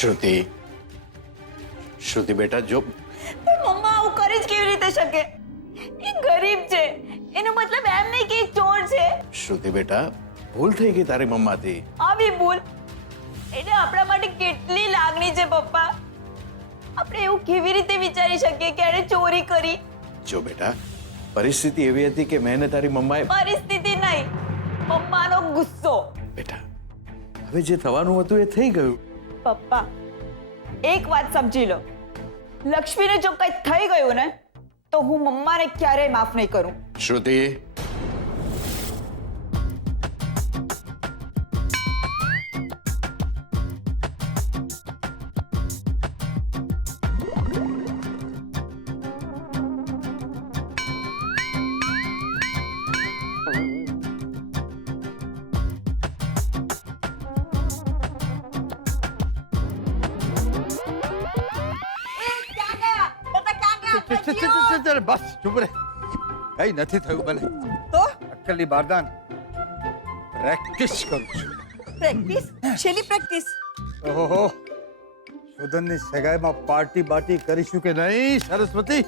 શ્રુતિ, શ્રુતિ બેટા, જો મમ્મા આવું કરી જ કેવી રીતે શકે? એ ગરીબ છે, એનો મતલબ એમ નહીં કે એ ચોર છે. શ્રુતિ બેટા, ભૂલ થઈ ગઈ તારી મમ્માથી. આવી ભૂલ એને આપણા માટે કેટલી લાગણી છે પપ્પા. આપણે એવું કેવી રીતે વિચારી શકીએ કે એણે ચોરી કરી? જો બેટા, પરિસ્થિતિ એવી હતી કે મેં ને તારી મમ્માએ. પરિસ્થિતિ નહીં, મમ્માનો ગુસ્સો. બેટા, હવે જે થવાનું હતું એ થઈ ગયું. પપ્પા, એક વાત સમજી લો, લક્ષ્મીને જો કંઈ થઈ ગયું ને તો હું મમ્માને ક્યારેય માફ નહીં કરું. શ્રુતિ, બસ ચૂપ રે, કઈ નથી થયું મને. તો અક્કલી બારદાન પ્રેક્ટિસ કરું છું. પ્રેક્ટિસ? શેની પ્રેક્ટિસ? ઓહો, શોધનની સગાઈમાં પાર્ટી બાટી કરીશું કે નહીં? સરસ્વતી,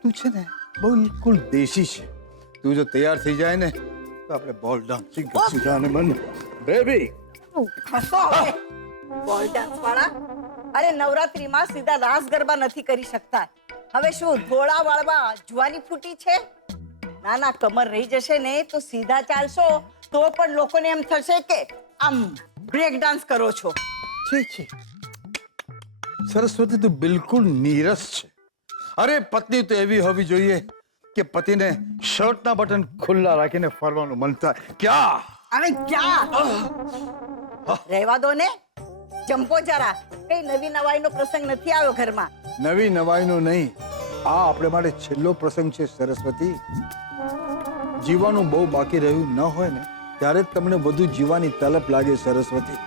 તું છે ને બિલકુલ દેશી છે. તું જો તૈયાર થઈ જાય ને તો આપણે બોલ ડાન્સિંગ કરીશું. જાને મન બેબી. ખસો હવે બોલ ડાન્સ વાળા. અરે નવરાત્રીમાં સીધા રાસ ગરબા નથી કરી શકતા. હવે શું ધોળા વાળવા જુવાની ફૂટી છે? ના ના, કમર રહી જશે ને તો સીધા ચાલશો તો પણ લોકોને એમ થશે કે આમ બ્રેક ડાન્સ કરો છો. છે સરસ્વતી, તું બિલકુલ નીરસ છે. અરે પત્ની તો એવી હોવી જોઈએ કે પતિને શર્ટના બટન ખુલ્લા રાખીને ફરવાનું મન થાય. ક્યાં હવે ક્યાં રહેવા દો ને, જંપો જરા. કઈ નવી નવાઈનો પ્રસંગ નથી આવ્યો ઘરમાં. નવી નવાઈનો નહીં, આ આપણે માટે છેલ્લો પ્રસંગ છે સરસ્વતી. જીવવાનું બહુ બાકી રહ્યું ન હોય ને ત્યારે જ તમને વધુ જીવવાની તલપ લાગે સરસ્વતી.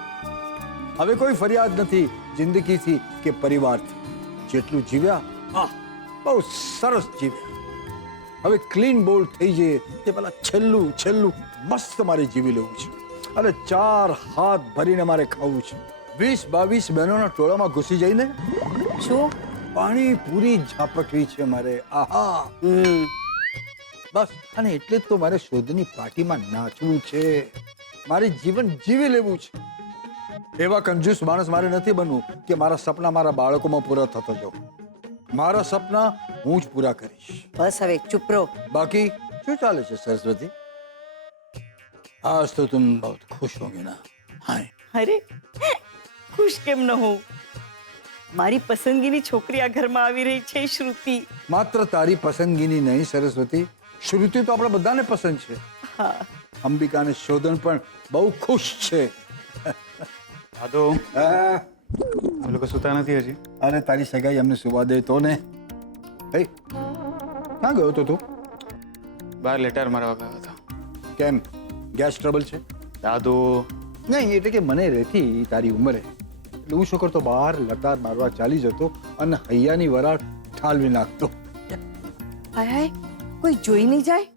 હવે કોઈ ફરિયાદ નથી જિંદગીથી કે પરિવારથી. જેટલું જીવ્યા બહુ સરસ જીવ્યા. હવે ક્લીન બોલ થઈ જઈએ તે પેલા છેલ્લું છેલ્લું મસ્ત મારે જીવી લેવું છે. અને 4 હાથ ભરીને મારે ખાવું છે. 20-22 બહેનોના ટોળામાં ઘૂસી જઈને શું પાણી પૂરી ઝાપટવી છે મારે. આહા, બસ. અને એટલે જ તો મારે શોધની પાર્ટીમાં નાચવું છે. મારે જીવન જીવી લેવું છે. એવા કંજૂસ માણસ મારે નથી બનવું કે મારા સપના મારા બાળકોમાં પૂરા થતા જાઉં. મારા સપના હું જ પૂરા કરીશ. બસ હવે ચૂપ રહો. બાકી શું ચાલે છે સરસ્વતી? આજ તો તુમ બહુ ખુશ હોગી ના? હાય, અરે ખુશ કેમ ન હોઉં? મારી પસંદગીની છોકરી આ ઘરમાં આવી રહી છે, શ્રુતિ. માત્ર તારી પસંદગીની નહીં સરસ્વતી, શ્રુતિ તો આપણે બધાને પસંદ છે. હા, અંબિકા અને શોધન પણ બહુ ખુશ છે. દાદો, એ લોકો સુતા નથી હજી? અરે તારી સગાઈ અમને સુવા દે તો ને. હે, ક્યાં ગયો તો તું? બહાર લેટર મારવા ગયો હતો. કેમ, ગેસ ટ્રબલ છે? દાદો, નહીં, એટલે કે મને રહેતી તારી ઉંમરે એટલે હું શું કરતો, બહાર લટાર મારવા ચાલી જતો અને હૈયાની વરાળ ઠાલવી નાખતો. હાય હાય, કોઈ જોઈ નહીં જાય?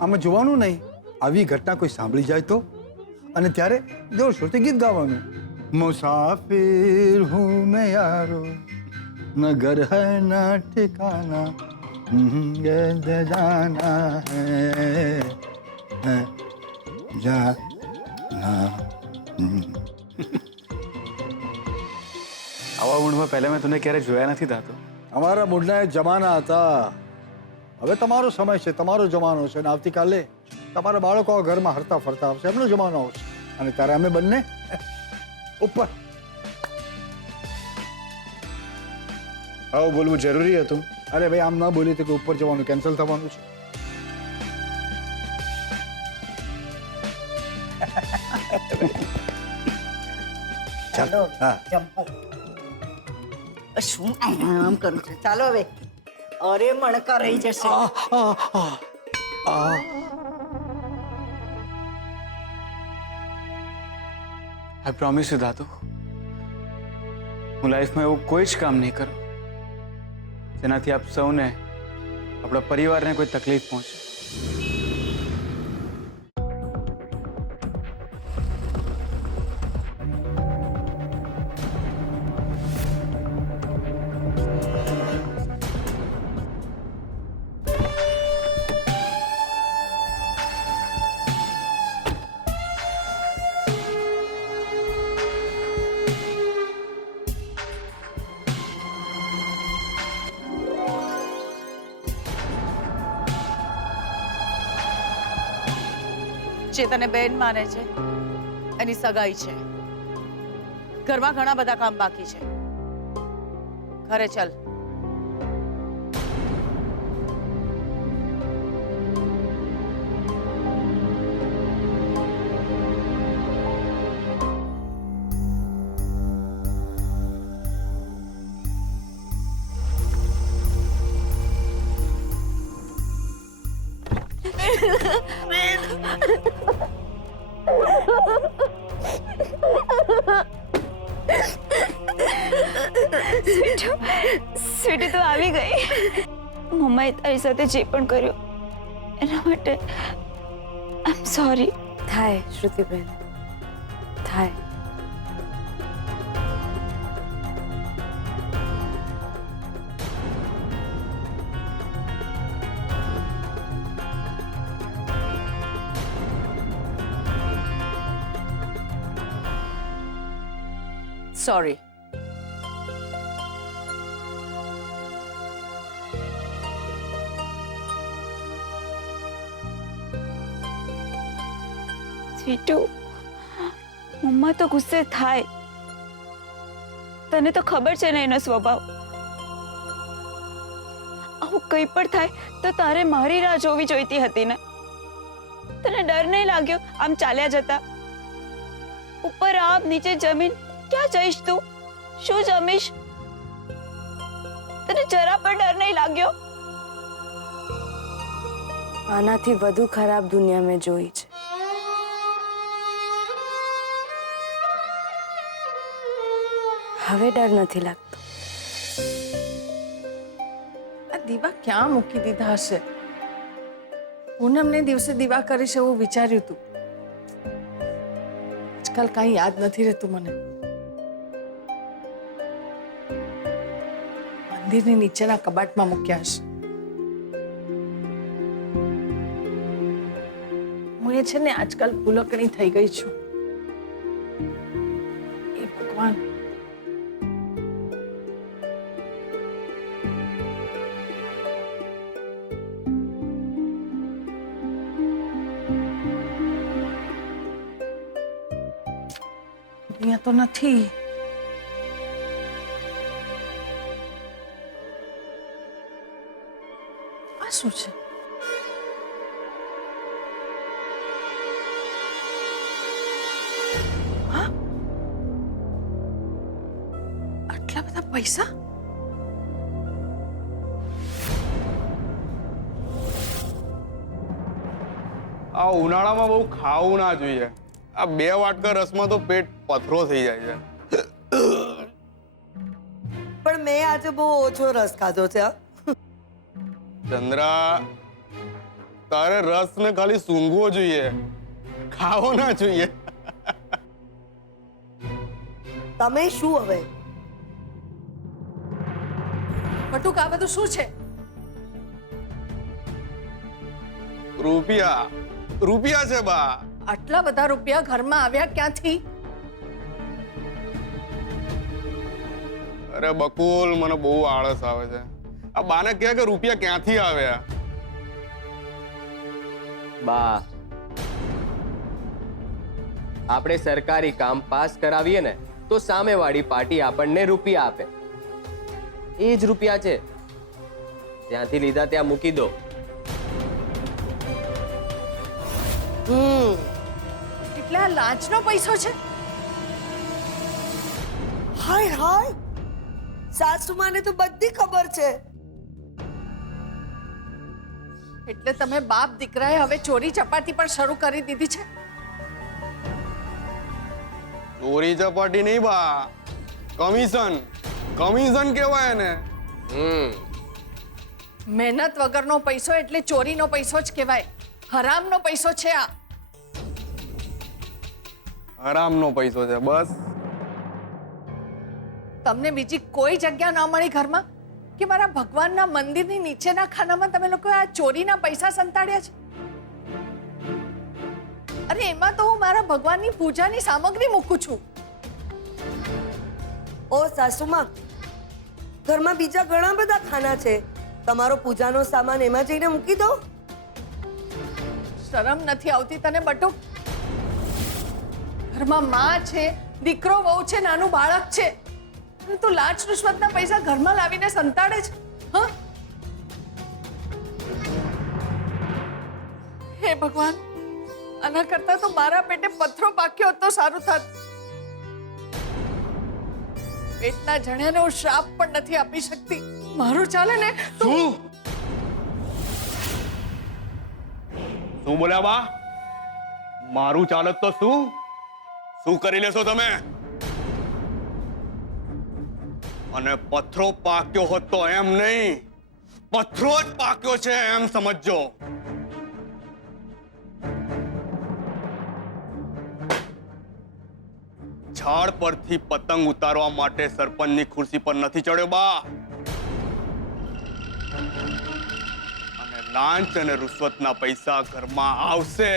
આમાં જોવાનું નહીં, આવી ઘટના કોઈ સાંભળી જાય તો. અને ત્યારે જો શ્રુતિ ગીત ગાવાનું, મુસાફિર હું મેં યારો, ન ઘર હૈ ન ઠિકાના, જાના હૈ જાના. આવા ઊંડમાં પહેલા મેં તને ક્યારે જોયા નથી દાદો. અમારા મૂળના એ જમાના હતા. હવે તમારો સમય છે, તમારો જમાનો છે. અને આવતીકાલે તમારા બાળકો ઘરમાં હરતા ફરતા આવશે, એમનો જમાનો આવશે. અને ત્યારે અમે બંને ઉપર. આવું બોલવું જરૂરી હતું? અરે ભાઈ, આમ ના બોલી તો કે ઉપર જવાનું કેન્સલ થવાનું છે. ચાલો હા. જંપો. શું આમ કરું છું? ચાલો હવે. અરે મણકા રહી જશે. આઈ પ્રોમિસ યુ દાદુ, હું લાઈફમાં એવું કોઈ જ કામ નહીં કરું જેનાથી આપ સૌને, આપણા પરિવારને કોઈ તકલીફ પહોંચે. ચેતને બેન માને છે, એની સગાઈ છે, ઘરમાં ઘણા બધા કામ બાકી છે. ઘરે ચાલ. સ્વીટી તો આવી ગઈ. મમ્માએ તારી સાથે જે પણ કર્યું એના માટે આઈ એમ સોરી. થાય શ્રુતિબેન, થાય. સોરી. સ્વીટુ, મમ્મા તો ગુસ્સે થાય. તને તો ખબર છે ને એનો સ્વભાવ. આવું કંઈ પણ થાય તો તારે મારી રાહ જોવી જોઈતી હતી ને. તને ડર નહીં લાગ્યો આમ ચાલ્યા જતા? ઉપર આપ નીચે જમીન, ક્યાં જઈશ તું? શું જમીશ? તને જરા પણ ડર નહીં લાગ્યો? આનાથી વધુ ખરાબ દુનિયા મેં જોઈ છે. હવે ડર નથી લાગતો. આ દીવા ક્યાં મૂકી દીધા હશે? પૂનમને દિવસે દીવા કરીશ એવું વિચાર્યું હતું. આજકાલ કાંઈ યાદ નથી રહેતું મને. મંદિરની નીચેના કબાટમાં મૂક્યા હશે. હું એ છે ને આજકાલ ભૂલકણી થઈ ગઈ છું. એ ભગવાન. અહીંયા તો નથી. આ શું છે? હા? આટલા બધા પૈસા? આ ઉનાળામાં બહુ ખાવું ના જોઈએ. આ 2 વાટકા રસમાં તો પેટ પથરો થઈ જાય છે. પણ મેં આજે બહુ ઓછો રસ ખાધો છે. ચંદ્રા, તારે રસ ને ખાલી સૂંઘવો જોઈએ, ખાવો ના જોઈએ. તમે શું હવે? બટુક, આ બધું શું છે? રૂપિયા રૂપિયા છે બા. આટલા બધા રૂપિયા ઘરમાં આવ્યા ક્યાંથી? અરે બકુલ, મને બહુ આળસ આવે છે. આ બાને કહે કે રૂપિયા ક્યાંથી આવ્યા. બા, આપણે સરકારી કામ પાસ કરાવીએ ને તો સામેવાળી પાર્ટી આપણને રૂપિયા આપે. એ જ રૂપિયા છે, ત્યાંથી લીધા ત્યાં મૂકી દો. એટલે આ લાંચનો પૈસો છે? હાય હાય, સાસુમાને તો બધી ખબર છે. એટલે તમે બાપ દીકરાએ હવે ચોરી ચપાટી પણ શરૂ કરી દીધી છે? ચોરી ચપાટી નહીં બા, કમિશન. કમિશન કહેવાય ને. મહેનત વગરનો પૈસો એટલે ચોરીનો પૈસો જ કહેવાય. હરામનો પૈસો છે આ. હરામનો પૈસો છે બસ. તમને બીજી કોઈ જગ્યા ન મળી ઘરમાં કે મારા ભગવાનના મંદિરની નીચેના ખાનામાં તમે લોકો આ ચોરીના પૈસા સંતાડ્યા છે? અરે એમાં તો હું મારા ભગવાનની પૂજાની સામગ્રી મૂકું છું. ઓ સાસુમા, ઘરમાં બીજા ઘણા બધા ખાના છે. તમારો પૂજાનો સામાન એમાં જઈને મૂકી દો. શરમ નથી આવતી તને બટુક? ઘરમાં માં છે, દીકરો વહુ છે, નાનું બાળક છે, અને તું લાંચ રૂશ્વતના પૈસા ઘરમાં લાવીને સંતાડે છે. હા, હે ભગવાન, આના કરતા તો મારા પેટે પથ્થરો પાક્યો હોત તો સારું થાત. પેટના જણ્યાને હું શ્રાપ પણ નથી આપી શકતી. મારું ચાલે ને તો શું બોલ્યા બા? મારું ચાલત તો શું કરી લેશો તમે? અને પથ્થરો પાક્યો હોત તો એમ નહીં, પથ્થરો જ પાક્યો છે એમ સમજજો. ઝાડ પરથી પતંગ ઉતારવા માટે સરપંચની ખુરશી પર નથી ચડ્યો બા. અને લાંચ અને રૂશ્વતના પૈસા ઘરમાં આવશે,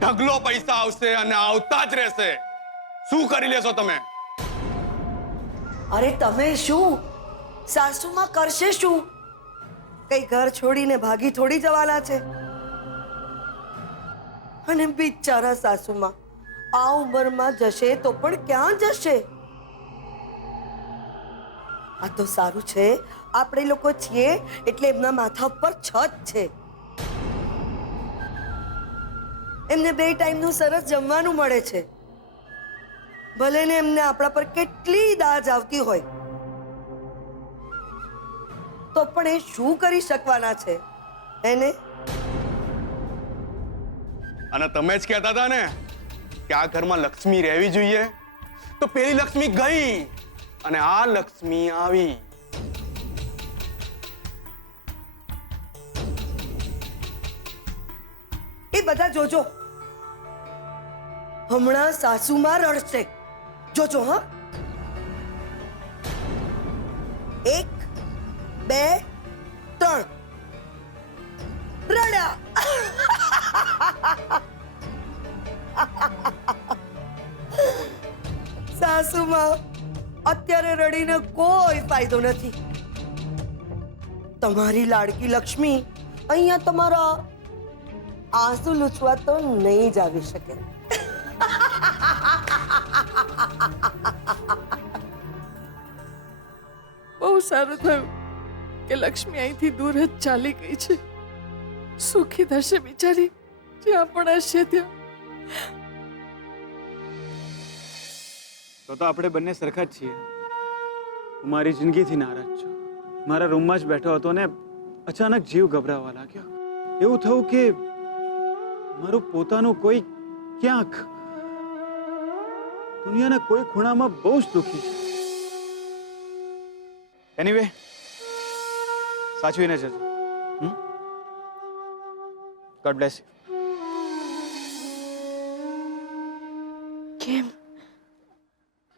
ઢગલો પૈસા આવશે અને આવતા જ રહેશે. શું કરી લેશો તમે? અરે તમે શું, સાસુમાં કરશે શું? કઈ ઘર છોડીને ભાગી થોડી જવાના છે? અને બિચારા સાસુમાં આ ઉંમરમાં જશે તો પણ ક્યાં જશે? આ તો સારું છે આપણે લોકો છીએ એટલે એમના માથા પર છત છે. એમને 2 ટાઈમનું સરસ જમવાનું મળે છે. ભલે ને એમને આપણા પર કેટલી દાજ આવતી હોય તો પણ એ શું કરી શકવાના છે એને? અને તમે જ કહેતા હતા ને કે આ ઘરમાં લક્ષ્મી રહેવી જોઈએ, તો પેલી લક્ષ્મી ગઈ અને આ લક્ષ્મી આવી. એ બધા જોજો, હમણાં સાસુમાં રડશે. જોજો હા. 1 2 3 રડ્યા. સાસુમાં અત્યારે રડીને કોઈ ફાયદો નથી. તમારી લાડકી લક્ષ્મી અહીંયા તમારા આંસુ લૂછવા તો નહીં જ આવી શકે. બહુ સારું થયું કે લક્ષ્મી અહીંથી દૂર જ ચાલી ગઈ છે. સુખી થશે બિચારી, જ્યાં પણ હશે ત્યાં. તો આપણે બંને સરખા જ છીએ. હું મારી જિંદગીથી નારાજ છું. મારા રૂમમાં જ બેઠો હતો ને અચાનક જીવ ગભરાવા લાગ્યો. એવું થયું કે મારું પોતાનું કોઈ ક્યાંક દુનિયાના કોઈ ખૂણામાં બહુ જ દુઃખી છે. એનીવે, સાચવીને જજો. God bless you.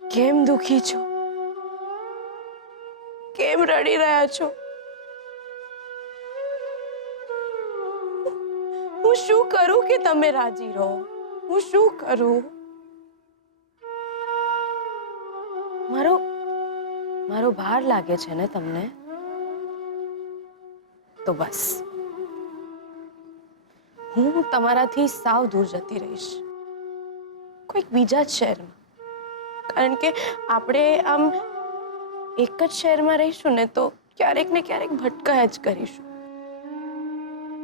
કેમ દુખી છો? કેમ રડી રહ્યા છો? હું શું કરું કે તમે રાજી રહો? હું શું કરું? મારો ભાર લાગે છે ને તમને? તો બસ હું તમારાથી સાવ દૂર જતી રહીશ, કોઈક બીજા જ શહેરમાં. કારણ કે આપણે આમ એક જ શહેરમાં રહીશું ને તો ક્યારેક ને ક્યારેક ભટકાયા જ કરીશું.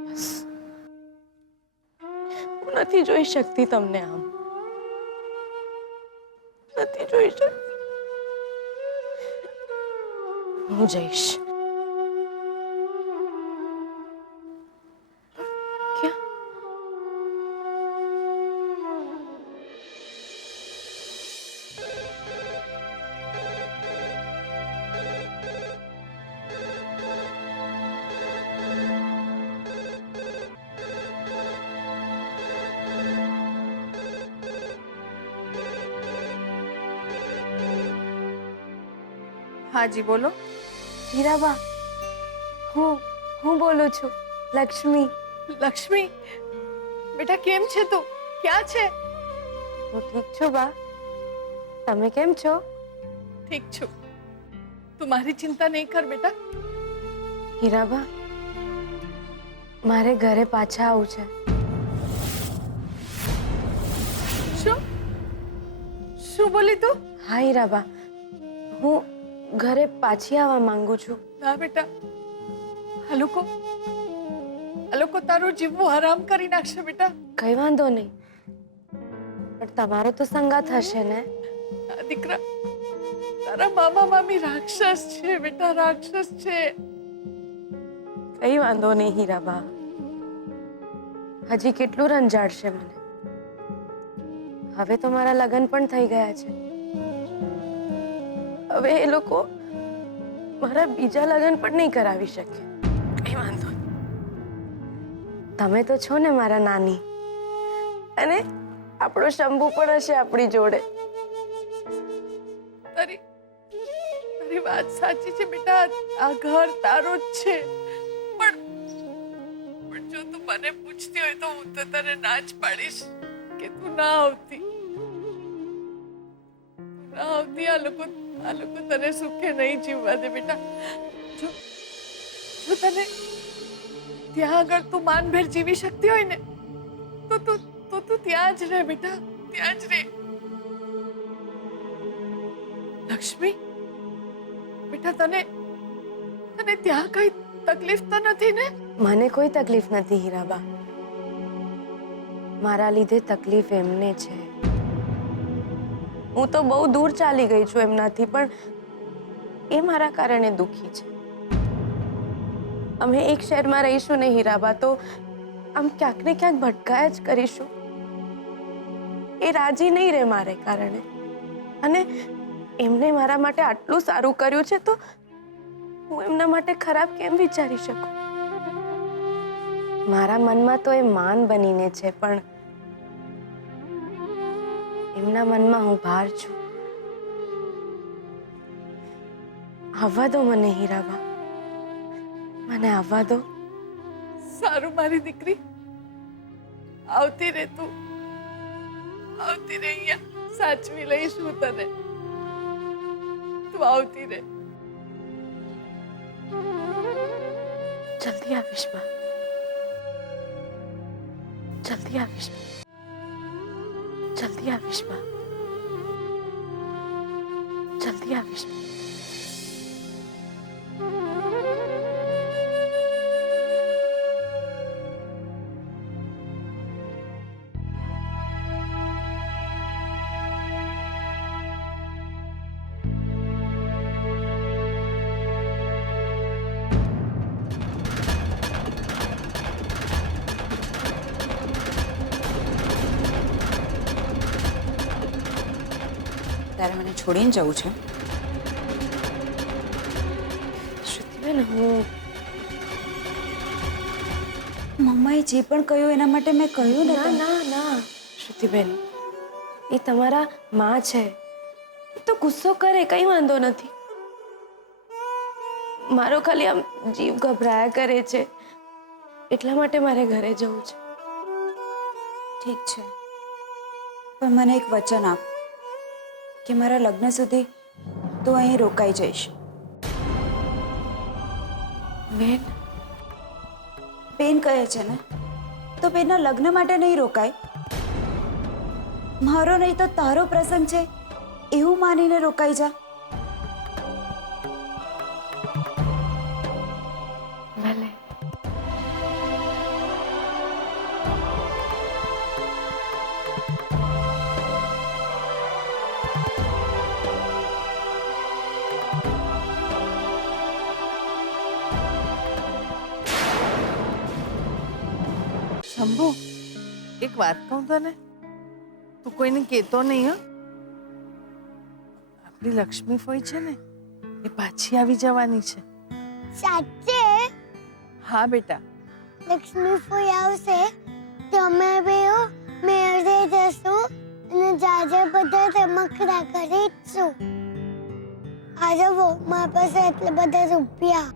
બસ હું નથી જોઈ શકતી તમને આમ, નથી જોઈ શકતી. હું જઈશ. ક્યાં? હાજી બોલો. હીરાબા, હું બોલું છું, લક્ષ્મી. લક્ષ્મી બેટા, કેમ છે તું? ક્યાં છે? હું ઠીક છું બા, તમે કેમ છો? ઠીક છું. તું મારી ચિંતા નહીં કર બેટા. હીરાબા, મારે ઘરે પાછા આવવું છે. શું બોલી તું? હા હીરાબા, હું ઘરે પાછી આવવા માંગુ છું. ના બેટા, આ લોકો તારું જીવવું હરામ કરી નાખશે બેટા. કઈ વાંધો નહીં, પણ તમારો તો સંગાત હશે ને. આ દીકરા, તારા મામા મામી રાક્ષસ છે બેટા, રાક્ષસ છે. કઈ વાંધો નહીં હીરાબા, હજી કેટલું રંજાડશે મને. હવે તો મારા લગ્ન પણ થઈ ગયા છે. હવે એ લોકો મારા બીજા લગ્ન પણ નહીં કરાવી શકે. કઈ વાંધો નહીં, તમે તો છો ને મારા નાની, અને આપણો શંભુ પણ હશે આપણી જોડે. તારી વાત સાચી છે બેટા, આ ઘર તારો જ છે. પણ જો તું મને પૂછતી હોય તો હું તો તને ના જ પાડીશ કે તું ના આવતી. આ લોકો તને સુખે નહીં જીવવા દે બેટા. જો તને ત્યાં આગળ તું માનભેર જીવી શકતી હોય ને તો તું ત્યાં જ રહે બેટા, ત્યાં જ રહે. લક્ષ્મી બેટા, તને ત્યાં કઈ તકલીફ તો નથી ને? મને કોઈ તકલીફ નથી હીરાબા, મારા લીધે તકલીફ એમને છે. હું તો બહુ દૂર ચાલી ગઈ છું એમનાથી, પણ એ મારા કારણે દુખી છે. અમે એક શહેરમાં રહીશું ને હીરાબા, તો આમ ક્યાંક ને ક્યાંક ભટકાયા જ કરીશું. એ રાજી નહીં રહે મારે કારણે, અને એમને મારા માટે આટલું સારું કર્યું છે તો હું એમના માટે ખરાબ કેમ વિચારી શકું? મારા મનમાં તો એ માન બનીને છે, પણ એમના મનમાં હું ભાર છું. આવવા દો મને હીરાબા, મને આવવા દો. સારું મારી દીકરી, આવતી રે તું, આવતી રે. અહીંયા સાચવી લઈશું તને, તું આવતી રે. જલ્દી આવીશ બા, જલ્દી આવીશ, જલ્દી આવીશ બા, જલ્દી આવીશ. તારે મને છોડીને જવું છે? શ્રુતિબેન, હું મમ્માએ જે પણ કહ્યું એના માટે મેં કહ્યું ને. ના ના ના શ્રુતિબેન, એ તમારા માં છે, એ તો ગુસ્સો કરે, કઈ વાંધો નથી. મારો ખાલી આમ જીવ ગભરાયા કરે છે, એટલા માટે મારે ઘરે જવું છે. ઠીક છે, પણ મને એક વચન આપ કે મારા લગ્ન સુધી તું અહીં રોકાઈ જઈશ. બેન, બેન કહે છે ને, તો બેનના લગ્ન માટે નહીં રોકાય. મારો નહીં તો તારો પ્રસંગ છે એવું માનીને રોકાઈ જા. ભલે. શંભુ, એક વાત કહું તને, તું કોઈને કહેતો નહીં હો. આપણી લક્ષ્મી ફોઈ છે ને, એ પાછી આવી જવાની છે. સાચે? હા બેટા. લક્ષ્મી ફોઈ આવશે તો અમે બેઓ મેળે જશું અને જાજે બધા રમકડા ખરીદશું. આજે વો મારા પાસે એટલા બધા રૂપિયા.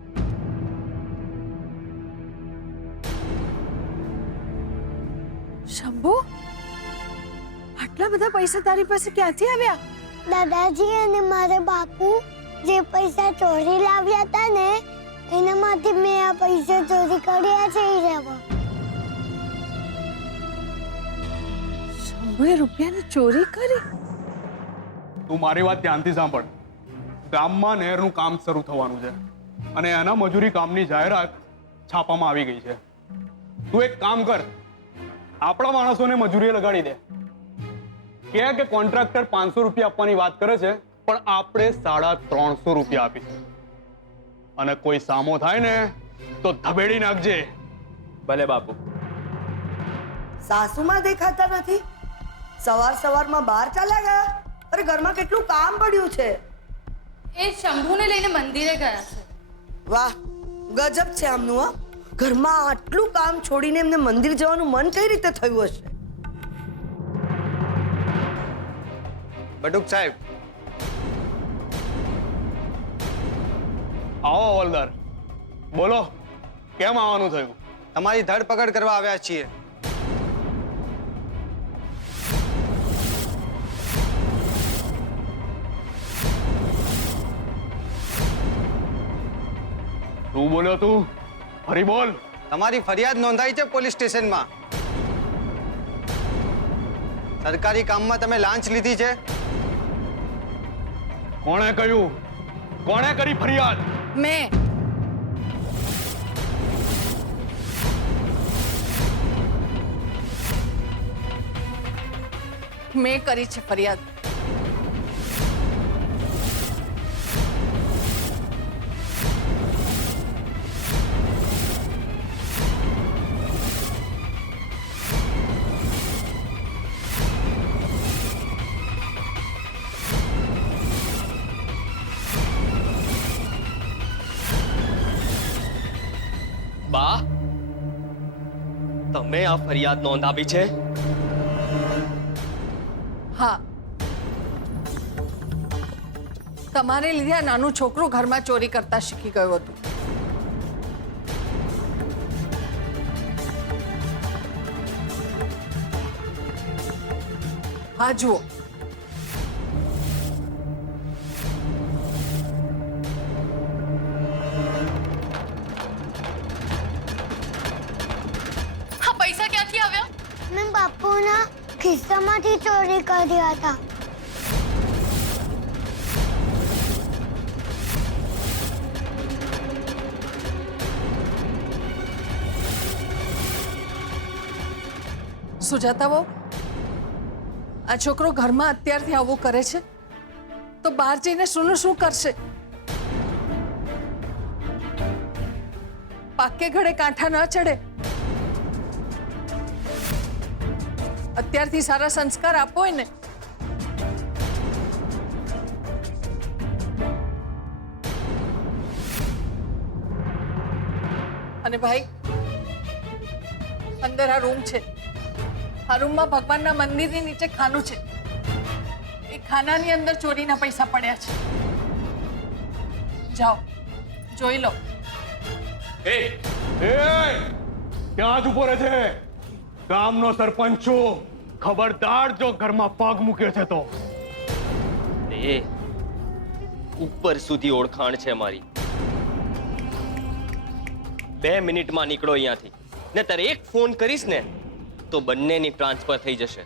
શંભુ, આટલા બધા પૈસા તારી પાસે ક્યાંથી આવ્યા? દાદાજી અને મારા બાપુ જે પૈસા ચોરી લાવ્યા હતા ને એનામાંથી મેં આ પૈસા ચોરી કર્યા છે એ રહેવા. શંભુએ રૂપિયાની ચોરી કરી? તું મારી વાત ધ્યાનથી સાંભળ. ગામમાં નહેરનું કામ શરૂ થવાનું છે અને એના મજૂરી કામની જાહેરાત છાપામાં આવી ગઈ છે. તું એક કામ કર, આપણા માણસોને મજૂરીએ લગાડી દે. કે કોન્ટ્રાક્ટર 500 રૂપિયા આપવાની વાત કરે છે, પણ આપણે 350 રૂપિયા આપીશું. અને કોઈ સામો થાય ને તો ધબેડી નાખજે. ભલે બાપુ. સાસુમાં દેખાતા નથી. સવારમાં બહાર ચાલ્યા ગયા. અરે ઘરમાં કેટલું કામ પડ્યું છે. એ શંભુને લઈને મંદિરે ગયા છે. વાહ, ગજબ છે આમનું. હા, ઘરમાં આટલું કામ છોડીને એમને મંદિર જવાનું મન કઈ રીતે થયું હશે? બટુક સાહેબ, આવો હવલદાર. બોલો, કેમ આવવાનું થયું? તમારી ધરપકડ કરવા આવ્યા છીએ. શું બોલ્યો તું? ફરી બોલ. તમારી ફરિયાદ નોંધાઈ છે પોલીસ સ્ટેશનમાં. સરકારી કામમાં તમે લાંચ લીધી છે. કોણે કહ્યું? કોણે કરી ફરિયાદ? મેં. મેં કરી છે ફરિયાદ. બા, તમે આ ફરિયાદ નોંધાવી છે? હા, તમારે લીધે આ નાનું છોકરું ઘરમાં ચોરી કરતા શીખી ગયું હતું. હા જુઓ, પૈસા ક્યાંથી આવ્યા? મેં બાપુના ખિસ્સામાંથી ચોરી કર્યા હતા. સુજાતા બહુ, આ છોકરો ઘરમાં અત્યારથી આવું કરે છે તો બહાર જઈને શું કરશે? પાકે ઘડે કાંઠા ન ચડે. અત્યારથી સારા સંસ્કાર આપો ને. અને ભાઈ, અંદર આ રૂમ છે. આ રૂમમાં ભગવાનના મંદિરની નીચે ખાનું છે. એ ખાનાની અંદર ચોરીના પૈસા પડ્યા છે. જાઓ, જોઈ લો. એ ક્યાં જ ઉભો રહે છે? ગામનો સરપંચ છું. ખબરદાર જો ઘરમાં પગ મૂકે છે તો. એ ઉપર સુધી ઓળખાણ છે મારી. 2 મિનિટમાં નીકળો અહીંયાથી, ને તારે એક ફોન કરીશ ને તો બંનેની ટ્રાન્સફર થઈ જશે.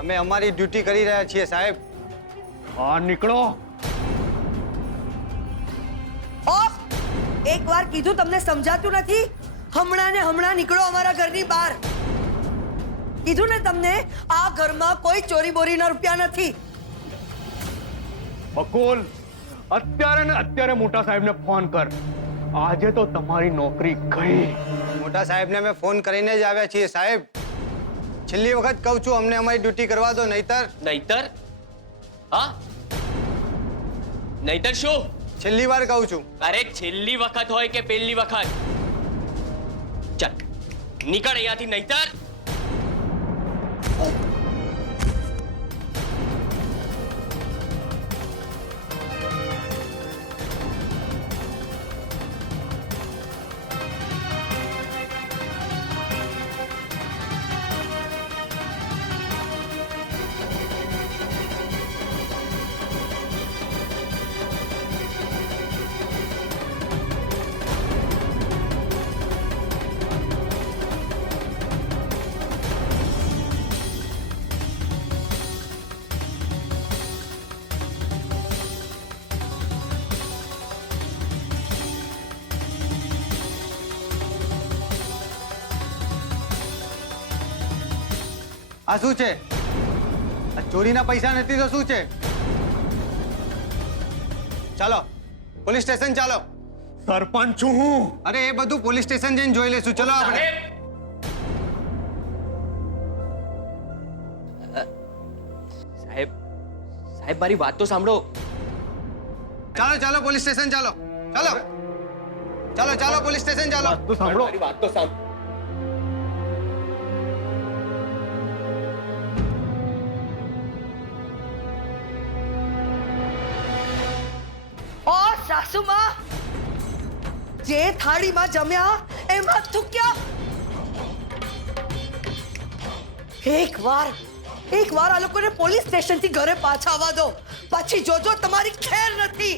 અમે અમારી ડ્યુટી કરી રહ્યા છીએ સાહેબ. હા, નીકળો. ઓફ! એકવાર કીધું તમને સમજાતું નથી? હમણાં ને હમણાં નીકળો અમારા ઘરની બહાર. કીધું ને તમને, આ ઘરમાં કોઈ ચોરી બોરીના રૂપિયા નથી. બકુલ, અત્યારે ને અત્યારે મોટા સાહેબને ફોન કર. આજે તો તમારી નોકરી ગઈ. મોટા સાહેબને અમે ફોન કરીને જ આવ્યા છીએ સાહેબ. છેલ્લી વખત કહું છું, અમને અમારી ડ્યુટી કરવા દો, નહીતર. નહીતર? હા, નહીતર શું? છેલ્લી વાર કહું છું. અરે છેલ્લી વખત હોય કે પહેલી વખત, ચાલ નીકળ અહીંયાથી, નહીતર. આ શું છે? આ ચોરીના પૈસા નથી તો શું છે? ચાલો પોલીસ સ્ટેશન ચાલો. સરપંચ છું હું. અરે એ બધું પોલીસ સ્ટેશન જઈને જોઈ લેશું. ચલો આપણે. સાહેબ સાહેબ મારી વાત તો સાંભળો. ચાલો ચાલો પોલીસ સ્ટેશન ચાલો. ચાલો ચાલો ચાલો પોલીસ સ્ટેશન ચાલો. વાત તો સાંભળો. મારી વાત તો સાંભળો. ઓ સાસુમાં, જે થાળીમાં જમ્યા એમાં થૂક્યા. એક વાર આ લોકોને પોલીસ સ્ટેશનથી ઘરે પાછા આવવા દો, પછી જોજો તમારી ખેર નથી.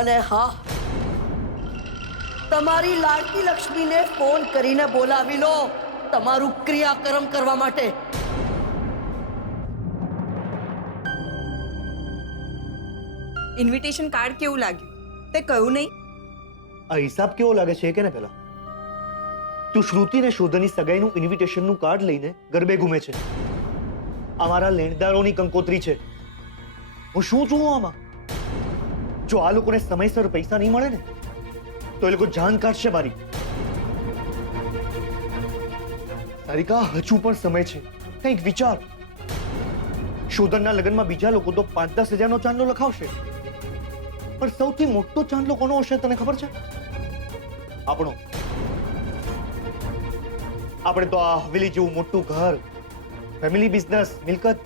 અને હા, તમારી લાડકી લક્ષ્મીને ફોન કરીને બોલાવી લો તમારું ક્રિયાકર્મ કરવા માટે. ઇન્વિટેશન કાર્ડ કેવું લાગ્યું તે કહ્યું નહીં? આ હિસાબ કેવો લાગે છે કે ને પેલા તું શ્રુતિ ને શોધની સગાઈનું ઇન્વિટેશનનું કાર્ડ લઈને ગરબે ઘૂમે છે. અમારા લેણદારોની કંકોત્રી છે. હું શું છું આમાં? જો આ લોકોને સમયસર પૈસા નહીં મળે ને તો એ લોકો જાન કાઢશે મારી. સારિકા, હજુ પણ સમય છે, કંઈક વિચાર. શોધનના લગ્નમાં બીજા લોકો તો 5-10 હજારનો ચાંદલો લખાવશે, પણ સૌથી મોટો ચાંદલો કોનો હશે તને ખબર છે? આપણો. આપણે તો આ હવેલી જેવું મોટું ઘર, ફેમિલી બિઝનેસ, મિલકત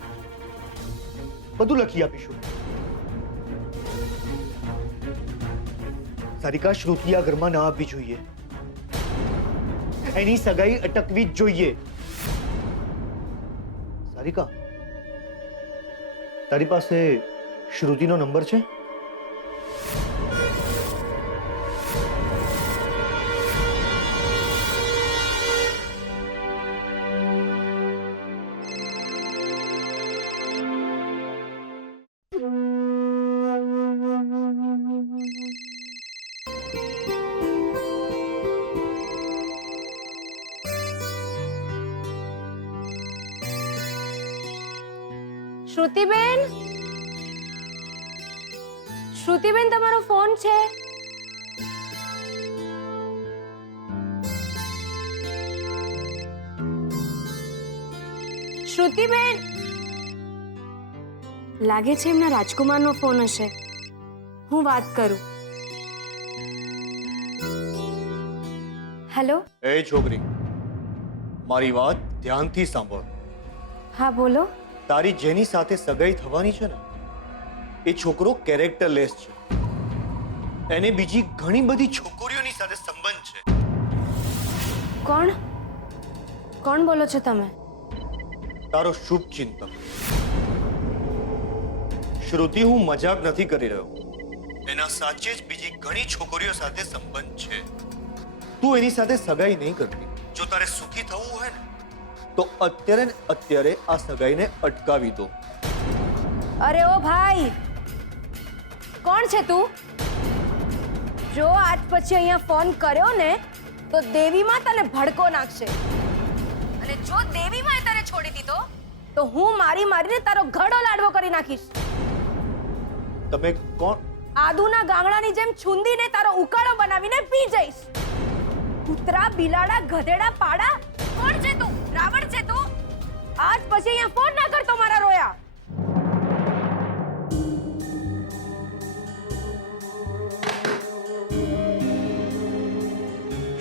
બધું લખી આપીશું. સારિકા, શ્રુતિ આ ઘરમાં ના આવવી જોઈએ. એની સગાઈ અટકવી જ જોઈએ. સારિકા, તારી પાસે શ્રુતિનો નંબર છે? શ્રુતિબેન, શ્રુતિબેન, તમારો ફોન છે. શ્રુતિબેન, લાગે છે એમના રાજકુમારનો ફોન હશે. હું વાત કરું. હેલો. એ છોકરી, મારી વાત ધ્યાનથી સાંભળ. હા, બોલો. તારી જેની સાથે સગાઈ થવાની છે ને, એ છોકરો કેરેક્ટરલેસ છે. એને બીજી ઘણી બધી છોકરીઓની સાથે સંબંધ છે. કોણ કોણ બોલો છો તમે? તારો શુભ ચિંતક. શ્રુતિ, હું મજાક નથી કરી રહ્યો. એના સાચે જ બીજી ઘણી છોકરીઓ સાથે સંબંધ છે. તું એની સાથે સગાઈ નહીં કરતી. જો તારે સુખી થવું હોય ને તો અત્યારે ને અત્યારે આ સગાઈને અટકાવી દો. અરે ઓ ભાઈ, કોણ છે તું? જો આજ પછી અહીંયા ફોન કર્યો ને તો દેવીમાં તને ભડકો નાખશે. અને જો દેવીમાં તને છોડી દીધો તો હું મારીને તારો ઘડો લાડવો કરી નાખીશ. તમે કોણ? આદુના ગાંગડાની જેમ છુંદીને તારો ઉકાળો બનાવીને પી જઈશ. કૂતરા, બિલાડા, ગધેડા, પાડા, કોણ છે તું? રાવણ છે તું? આજ પછી અહીંયા ફોન ના કરતો મારા રોયા.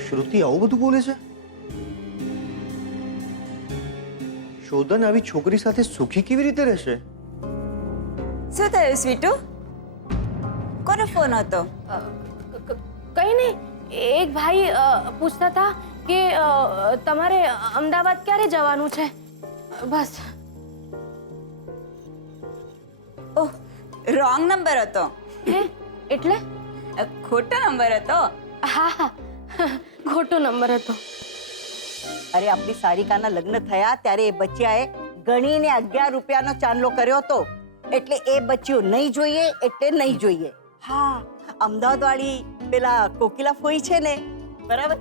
શ્રુતિ આવું બધું બોલે છે? શોધન આવી છોકરી સાથે સુખી કેવી રીતે રહેશે? શું થયું સ્વીટુ? કોનો ફોન હતો? કઈ નહીં, એક ભાઈ પૂછતા હતા કે તમારે અમદાવાદ ક્યારે જવાનું છે. બસ. ઓહ, રોંગ નંબર હતો. હે? એટલે? ખોટો નંબર હતો. હા હા, ખોટો નંબર હતો. અરે આપણી સારિકાના લગ્ન થયા ત્યારે એ બચ્ચાએ ગણીને 11 રૂપિયાનો ચાંદલો કર્યો હતો. એટલે એ બચ્ચું નહીં જોઈએ એટલે નહીં જોઈએ. હા, અમદાવાદ વાળી પેલા કોકિલા ફોઈ છે ને, બરાબર,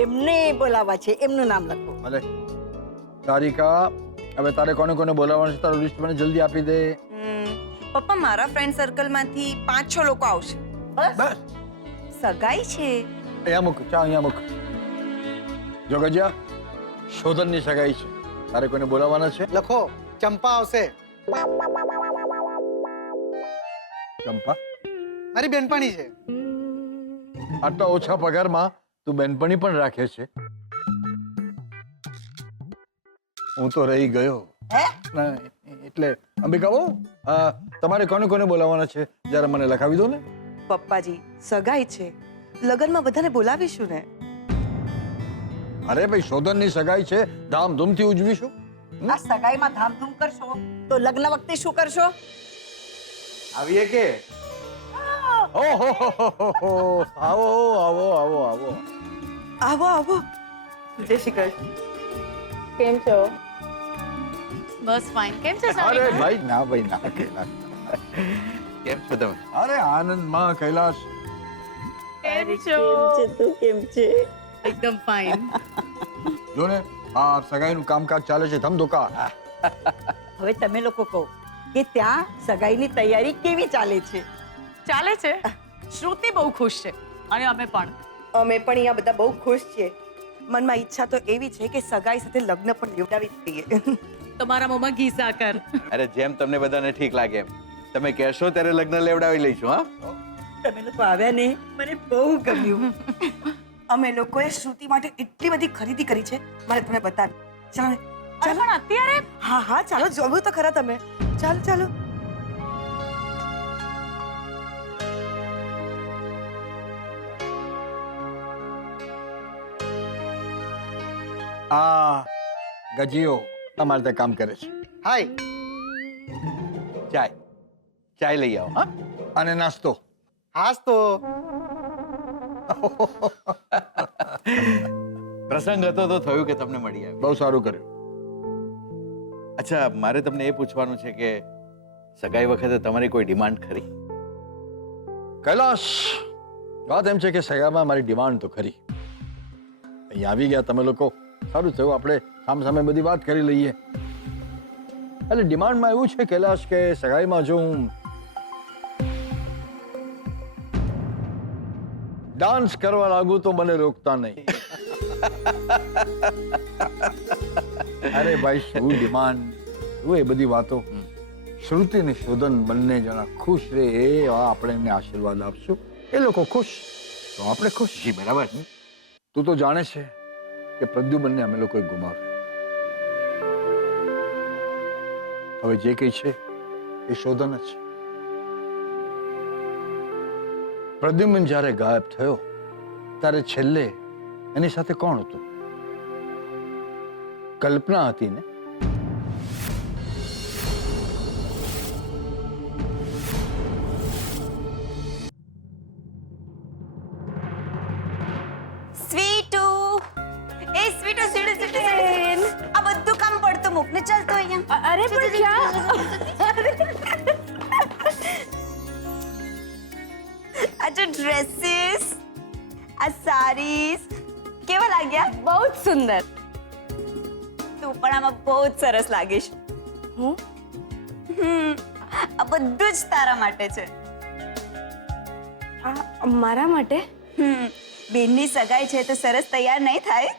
એમને બોલાવવા છે, એમનું નામ લખો. ભલે તારિકા, હવે તારે કોને કોને બોલાવવાનું છે તારું લિસ્ટ મને જલ્દી આપી દે. પપ્પા મારા ફ્રેન્ડ સર્કલમાંથી 5-6 લોકો આવશે. બસ સગાઈ છે. અહીંયા મૂક, ચા અહીંયા મૂક. જો ગજ્યા, શોધનની સગાઈ છે, તારે કોઈને બોલાવવાના છે? લખો ચંપા આવશે. ચંપા, મારી બેનપણી છે. આટલા ઓછા પગારમાં તું બેનપણી પણ રાખે છે? હું તો રહી ગયો. ના, એટલે અંબિકા બહુ તમારે કોને કોને બોલાવવાના છે જરા મને લખાવી દો ને. પપ્પાજી સગાઈ છે, લગ્નમાં બધાને બોલાવીશું ને. અરે ભાઈ, શોધનની સગાઈ છે, ધામધૂમથી ઉજવીશું. આ સગાઈમાં ધામધૂમ કરશો તો લગ્ન વખતે શું કરશો? આવીએ કે? ઓહો, આવો આવો આવો આવો. આવો આવો. જય શ્રી કૃષ્ણ. કેમ છો? બસ ફાઇન. કેમ છે અરે ભાઈ ના ભાઈ ના, કૈલાસ. કેમ છો તમે? અરે આનંદમાં કૈલાસ. કેમ છો? તું કેમ છે? એકદમ ફાઇન. જો ને આ સગાઈનું કામકાજ ચાલે છે ધમધોકાર. હવે તમે લોકો કહો કે ત્યાં સગાઈની તૈયારી કેવી ચાલે છે? ચાલે છે. શ્રુતિ બહુ ખુશ છે અને અમે પણ. અમે પણ અહીંયા બધા બહુ ખુશ છીએ. મનમાં ઈચ્છા તો એવી છે કે સગાઈ સાથે લગ્ન પણ લેવડાવી દઈએ. તમારા મોંમાં ઘી સાકર. અરે જેમ તમને બધાને ઠીક લાગે એમ. તમે કહેશો ત્યારે લગ્ન લેવડાવી લઈશું. હા, તમે લોકો આવ્યા ને, મને બહુ ગમ્યું. અમે લોકોએ શ્રુતિ માટે એટલી બધી ખરીદી કરી છે, મારે તમને બતાવી. ચાલો ને, ચાલો. પણ અત્યારે હા હા ચાલો, જોયું તો ખરા તમે. ચાલો ચાલો. આ ગજીઓ તમારે ત્યાં કામ કરે છે. હાય. ચાય ચાય લઈ આવો. હા, અને નાસ્તો. હાસ તો પ્રસંગ હતો તો થયું કે તમને મળી આવી. બહુ સારું કર્યું. અચ્છા, મારે તમને એ પૂછવાનું છે કે સગાઈ વખતે તમારી કોઈ ડિમાન્ડ ખરી? કૈલાસ, વાત એમ છે કે સગાઈમાં મારી ડિમાન્ડ તો ખરી. અહીં આવી ગયા તમે લોકો, સારું થયું આપણે સામે બધી વાત કરી લઈએ. એટલે ડિમાન્ડમાં એવું છે કૈલાસ કે સગાઈમાં જો હું ડાન્સ કરવા લાગુ તો મને રોકતા નહીં. અરે ભાઈ, શું ડિમાન્ડ, શું એ બધી વાતો. શ્રુતિ અને શોધન બંને જણા ખુશ રહે એ આપણે એમને આશીર્વાદ આપશું. એ લોકો ખુશ તો આપણે ખુશ. જી બરાબર. તું તો જાણે છે કે પ્રદ્યુમનને અમે લોકોએ ગુમાવ્યો. હવે જે કંઈ છે એ શોધન જ છે. પ્રદ્યુમન જ્યારે ગાયબ થયો ત્યારે છેલ્લે એની સાથે કોણ હતું? કલ્પના હતી ને. સ્વીટુ, એ સ્વીટુ સ્વીટુ સ્વીટુ, આ બધું કામ પડતું મૂક ને, ચાલ તો અહીંયા. અરે પણ ક્યાં? આ જો ડ્રેસીસ, આ સારીસ કેવા લાગ્યા? બહુ જ સુંદર. તું પણ આમાં બહુ જ સરસ લાગીશ. હું આ બધું જ તારા માટે છે. આ મારા માટે? બેનની સગાઈ છે તો સરસ તૈયાર નહીં થાય?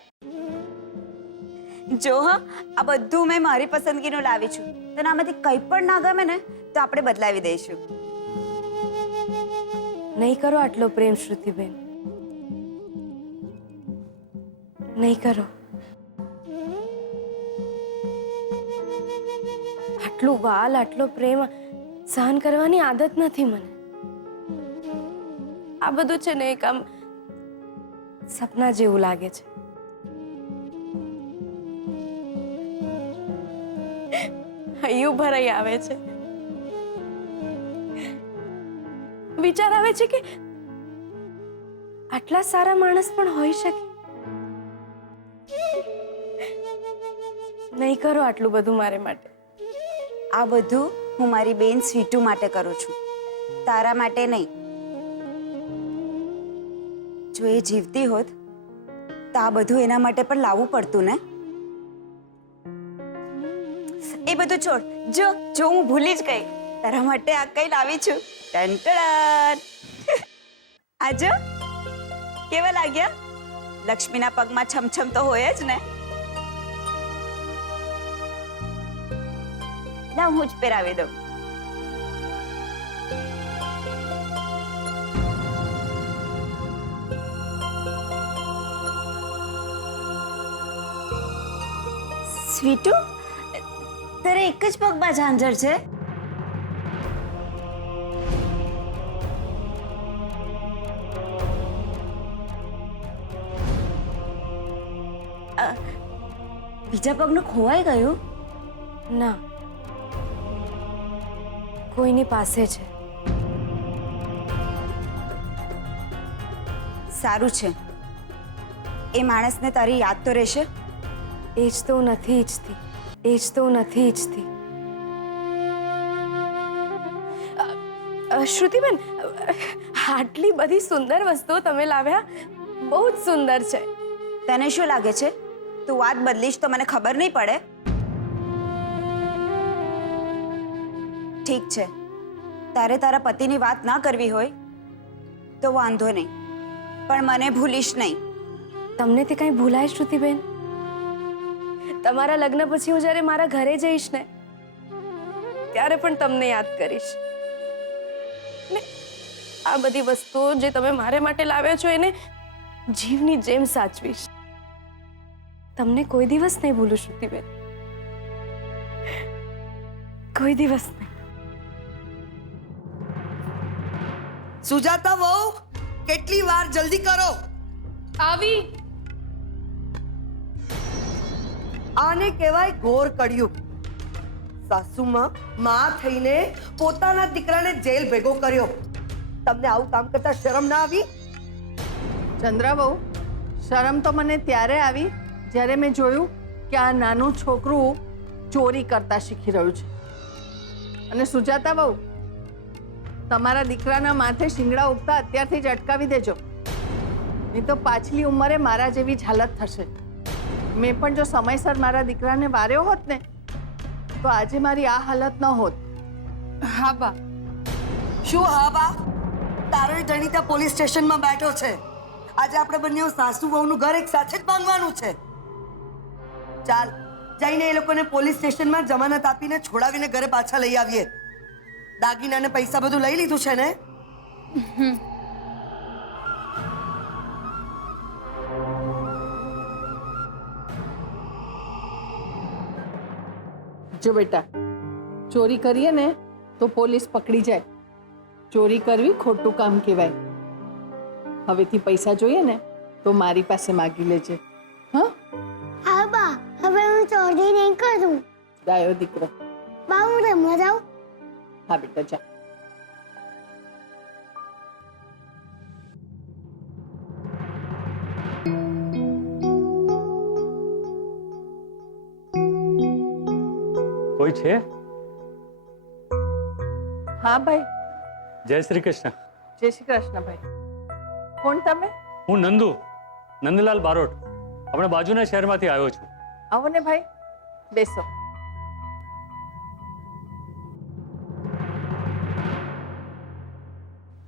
જો હા, આ બધું મેં મારી પસંદગીનું લાવી છું. તને આમાંથી કંઈ પણ ના ગમે ને તો આપણે બદલાવી દઈશું. નહીં કરો આટલો પ્રેમ શ્રુતિબેન, નહીં કરો. આટલું વાલ, આટલો પ્રેમ સહન કરવાની આદત નથી મને. આ બધું છે ને એક આમ સપના જેવું લાગે છે. હૈયું ભરાઈ આવે છે. વિચાર આવે છે કે આટલા સારા માણસ પણ હોઈ શકે. નહીં કરો આટલું બધું મારે માટે. આ બધું હું મારી બેન સ્વીટુ માટે કરું છું, તારા માટે નહીં. જો એ જીવતી હોત તો આ બધું એના માટે પણ લાવવું પડતું ને. એ બધું છોડ, જો જો હું ભૂલી જ ગઈ, તારા માટે આ કઈ લાવી છું. ટન આ જો કેવા લાગ્યા? લક્ષ્મીના પગમાં છમછમ તો હોય જ ને. ના હું જ પહેરાવી દઉં. સ્વીટુ, તારે એક જ પગમાં ઝાંઝર છે? બીજા પગનું ખોવાઈ ગયું? ના, કોઈની પાસે છે. સારું છે. એ માણસને તારી યાદ તો રહેશે. એ જ તો હું નથી ઈચ્છતી, એ જ તો હું નથી ઈચ્છતી. શ્રુતિબેન, આટલી બધી સુંદર વસ્તુઓ તમે લાવ્યા, બહુ જ સુંદર છે. તને શું લાગે છે તું વાત બદલીશ તો મને ખબર નહીં પડે? ઠીક છે, તારે તારા પતિની વાત ના કરવી હોય તો વાંધો નહીં, પણ મને ભૂલીશ નહીં. તમને તે કંઈ ભૂલાય શ્રુતિબેન? તમારા લગ્ન પછી હું જ્યારે મારા ઘરે જઈશ ને ત્યારે પણ તમને યાદ કરીશ. ને આ બધી વસ્તુઓ જે તમે મારે માટે લાવ્યા છો એને જીવની જેમ સાચવીશ. તમને કોઈ દિવસ નહીં ભૂલું શ્રુતિબેન, કોઈ દિવસ નહીં. સુજાતા વહુ, કેટલી વાર, જલ્દી કરો. આવી. આને કહેવાય ઘોર કળિયુગ. સાસુમાં માં થઈને પોતાના દીકરાને જેલ ભેગો કર્યો. તમને આવું કામ કરતા શરમ ના આવી? ચંદ્રા બહુ, શરમ તો મને ત્યારે આવી જ્યારે મેં જોયું કે આ નાનું છોકરું ચોરી કરતા શીખી રહ્યું છે. અને સુજાતા બહુ, તમારા દીકરાના માથે શિંગડા ઉગતા અત્યારથી જ અટકાવી દેજો, નહીં તો પાછલી ઉંમરે મારા જેવી જ હાલત થશે. મેં પણ જો સમયસર મારા દીકરાને વાર્યો હોત ને તો આજે મારી આ હાલત ન હોત. હા બા. શું હા બા? તારો જણીતા પોલીસ સ્ટેશનમાં બેઠો છે. આજે આપણે બંને સાસુ વહુનું ઘર એક સાથે જ બાંધવાનું છે. ચાલ જઈને એ લોકોને પોલીસ સ્ટેશનમાં જમાનત આપીને છોડાવીને ઘરે પાછા લઈ આવીએ. દાગીના ને પૈસા બધું લઈ લીધું છે ને? જો બેટા, ચોરી કરીએ ને તો પોલીસ પકડી જાય. ચોરી કરવી ખોટું કામ કહેવાય. હવેથી પૈસા જોઈએ ને તો મારી પાસે માગી લેજે. હા હા બા, હવે હું ચોરી નહીં કરું. ડાયો દીકરો. બા, હું રમવા જાઉં? હા બેટા, જા. કોઈ છે? હા ભાઈ. જય શ્રી કૃષ્ણ. જય શ્રી કૃષ્ણ ભાઈ. કોણ તમે? હું નંદુ, નંદલાલ બારોટ. આપણે બાજુના શહેરમાંથી આવ્યો છું. આવો ને ભાઈ, બેસો.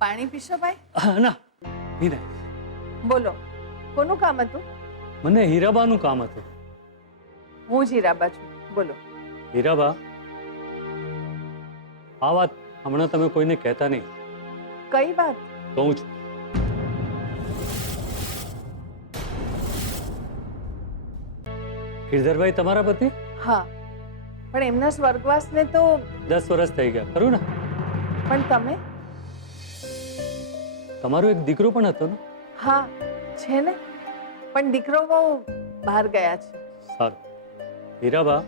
પાણી પીશો ભાઈ? ના, નહીં. બોલો, કોનું કામ હતું? મને હીરાબાનું કામ હતું. હું જ હીરાબા છું. બોલો. હીરાબા, આ વાત હમણાં તમે કોઈને કહેતા નહીં. કઈ વાત? કહું છું. ગિરધરભાઈ તમારા પતિ? હા, પણ એમના સ્વર્ગવાસને તો 10 વર્ષ થઈ ગયા, ખરું ને? પણ તમે? તમારો એક દીકરો પણ હતો ને? હા છે ને, પણ દીકરો બહુ બહાર ગયા છે. સારું. હીરાબા,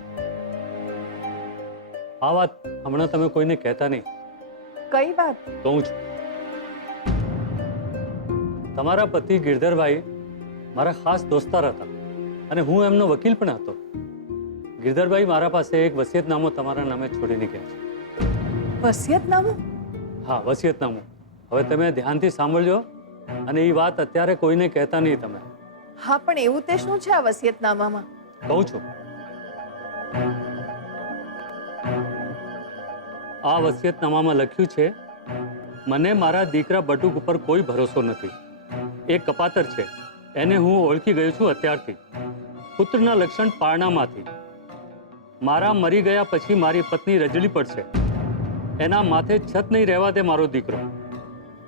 આ વાત હમણાં તમે કોઈને કહેતા નહીં. કઈ વાત? કહું છું. તમારા પતિ ગિરધરભાઈ મારા ખાસ દોસ્તાર હતા અને હું એમનો વકીલ પણ હતો. ગિરધરભાઈ મારા પાસે એક વસિયતનામું તમારા નામે છોડીને ગયા છે. વસિયતનામું? હા, વસિયતનામું. હવે તમે ધ્યાનથી સાંભળજો અને એ વાત અત્યારે કોઈને કહેતા નહીં તમે. હા પણ એવું તે શું છે આ વસિયતનામામાં? કહું છું. આ વસિયતનામામાં લખ્યું છે, મને મારા દીકરા બટુક ઉપર કોઈ ભરોસો નથી. એ કપાતર છે, એને હું ઓળખી ગયો છું અત્યારથી. પુત્રના લક્ષણ પારણામાંથી. મારા મરી ગયા પછી મારી પત્ની રજળી પડશે. એના માથે છત નહીં રહેવા દે મારો દીકરો.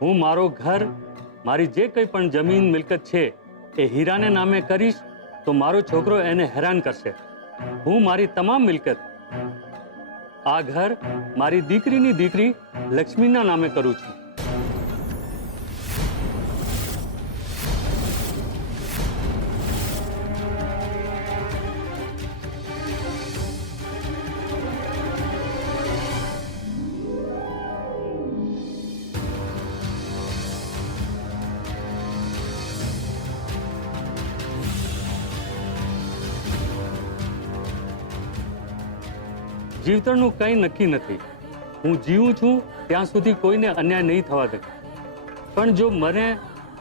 હું મારો ઘર, મારી જે કંઈ પણ જમીન મિલકત છે એ હીરાને નામે કરીશ તો મારો છોકરો એને હેરાન કરશે. હું મારી તમામ મિલકત, આ ઘર મારી દીકરીની દીકરી લક્ષ્મીના નામે કરું છું. જીવતરનું કંઈ નક્કી નથી. હું જીવું છું ત્યાં સુધી કોઈને અન્યાય નહીં થવા દે. પણ જો મને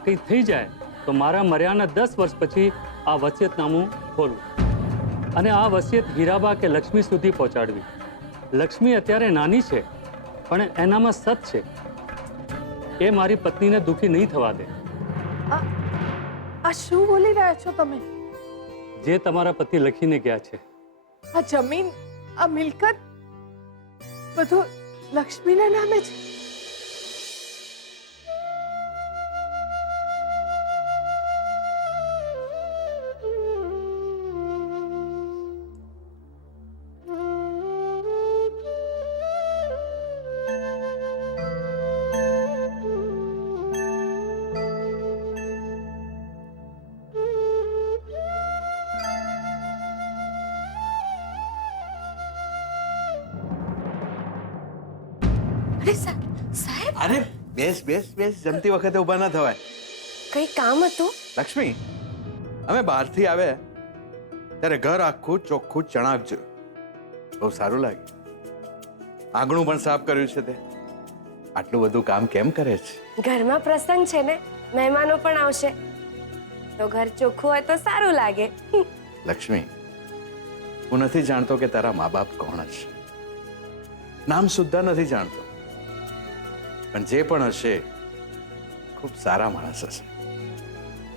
કંઈ થઈ જાય તો મારા મર્યાના 10 વર્ષ પછી આ વસિયતનામું ખોલવું અને આ વસિયત હીરાબા કે લક્ષ્મી સુધી પહોંચાડવી. લક્ષ્મી અત્યારે નાની છે પણ એનામાં સત છે. એ મારી પત્નીને દુઃખી નહીં થવા દે. આ શું બોલી રહ્યા છો તમે? જે તમારા પતિ લખીને ગયા છે. આ જમીન, આ મિલકત બધું લક્ષ્મીના નામે છે. સાહેબ, અરે બેસ બેસ બેસ, જમતી વખતે ઊભા ના થવાય. કઈ કામ હતું? લક્ષ્મી, અમે બહારથી આવ્યા ત્યારે ઘર આખું ચોખ્ખું ચણાવજો. બહુ સારું લાગે. આંગણું પણ સાફ કર્યું છે તે. આટલું બધું કામ કેમ કરે છે? ઘરમાં પ્રસંગ છે ને, મહેમાનો પણ આવશે તો ઘર ચોખ્ખું હોય તો સારું લાગે. લક્ષ્મી, હું નથી જાણતો કે તારા મા બાપ કોણ હશે. નામ સુદ્ધા નથી જાણતો. પણ જે પણ હશે ખૂબ સારા માણસ હશે.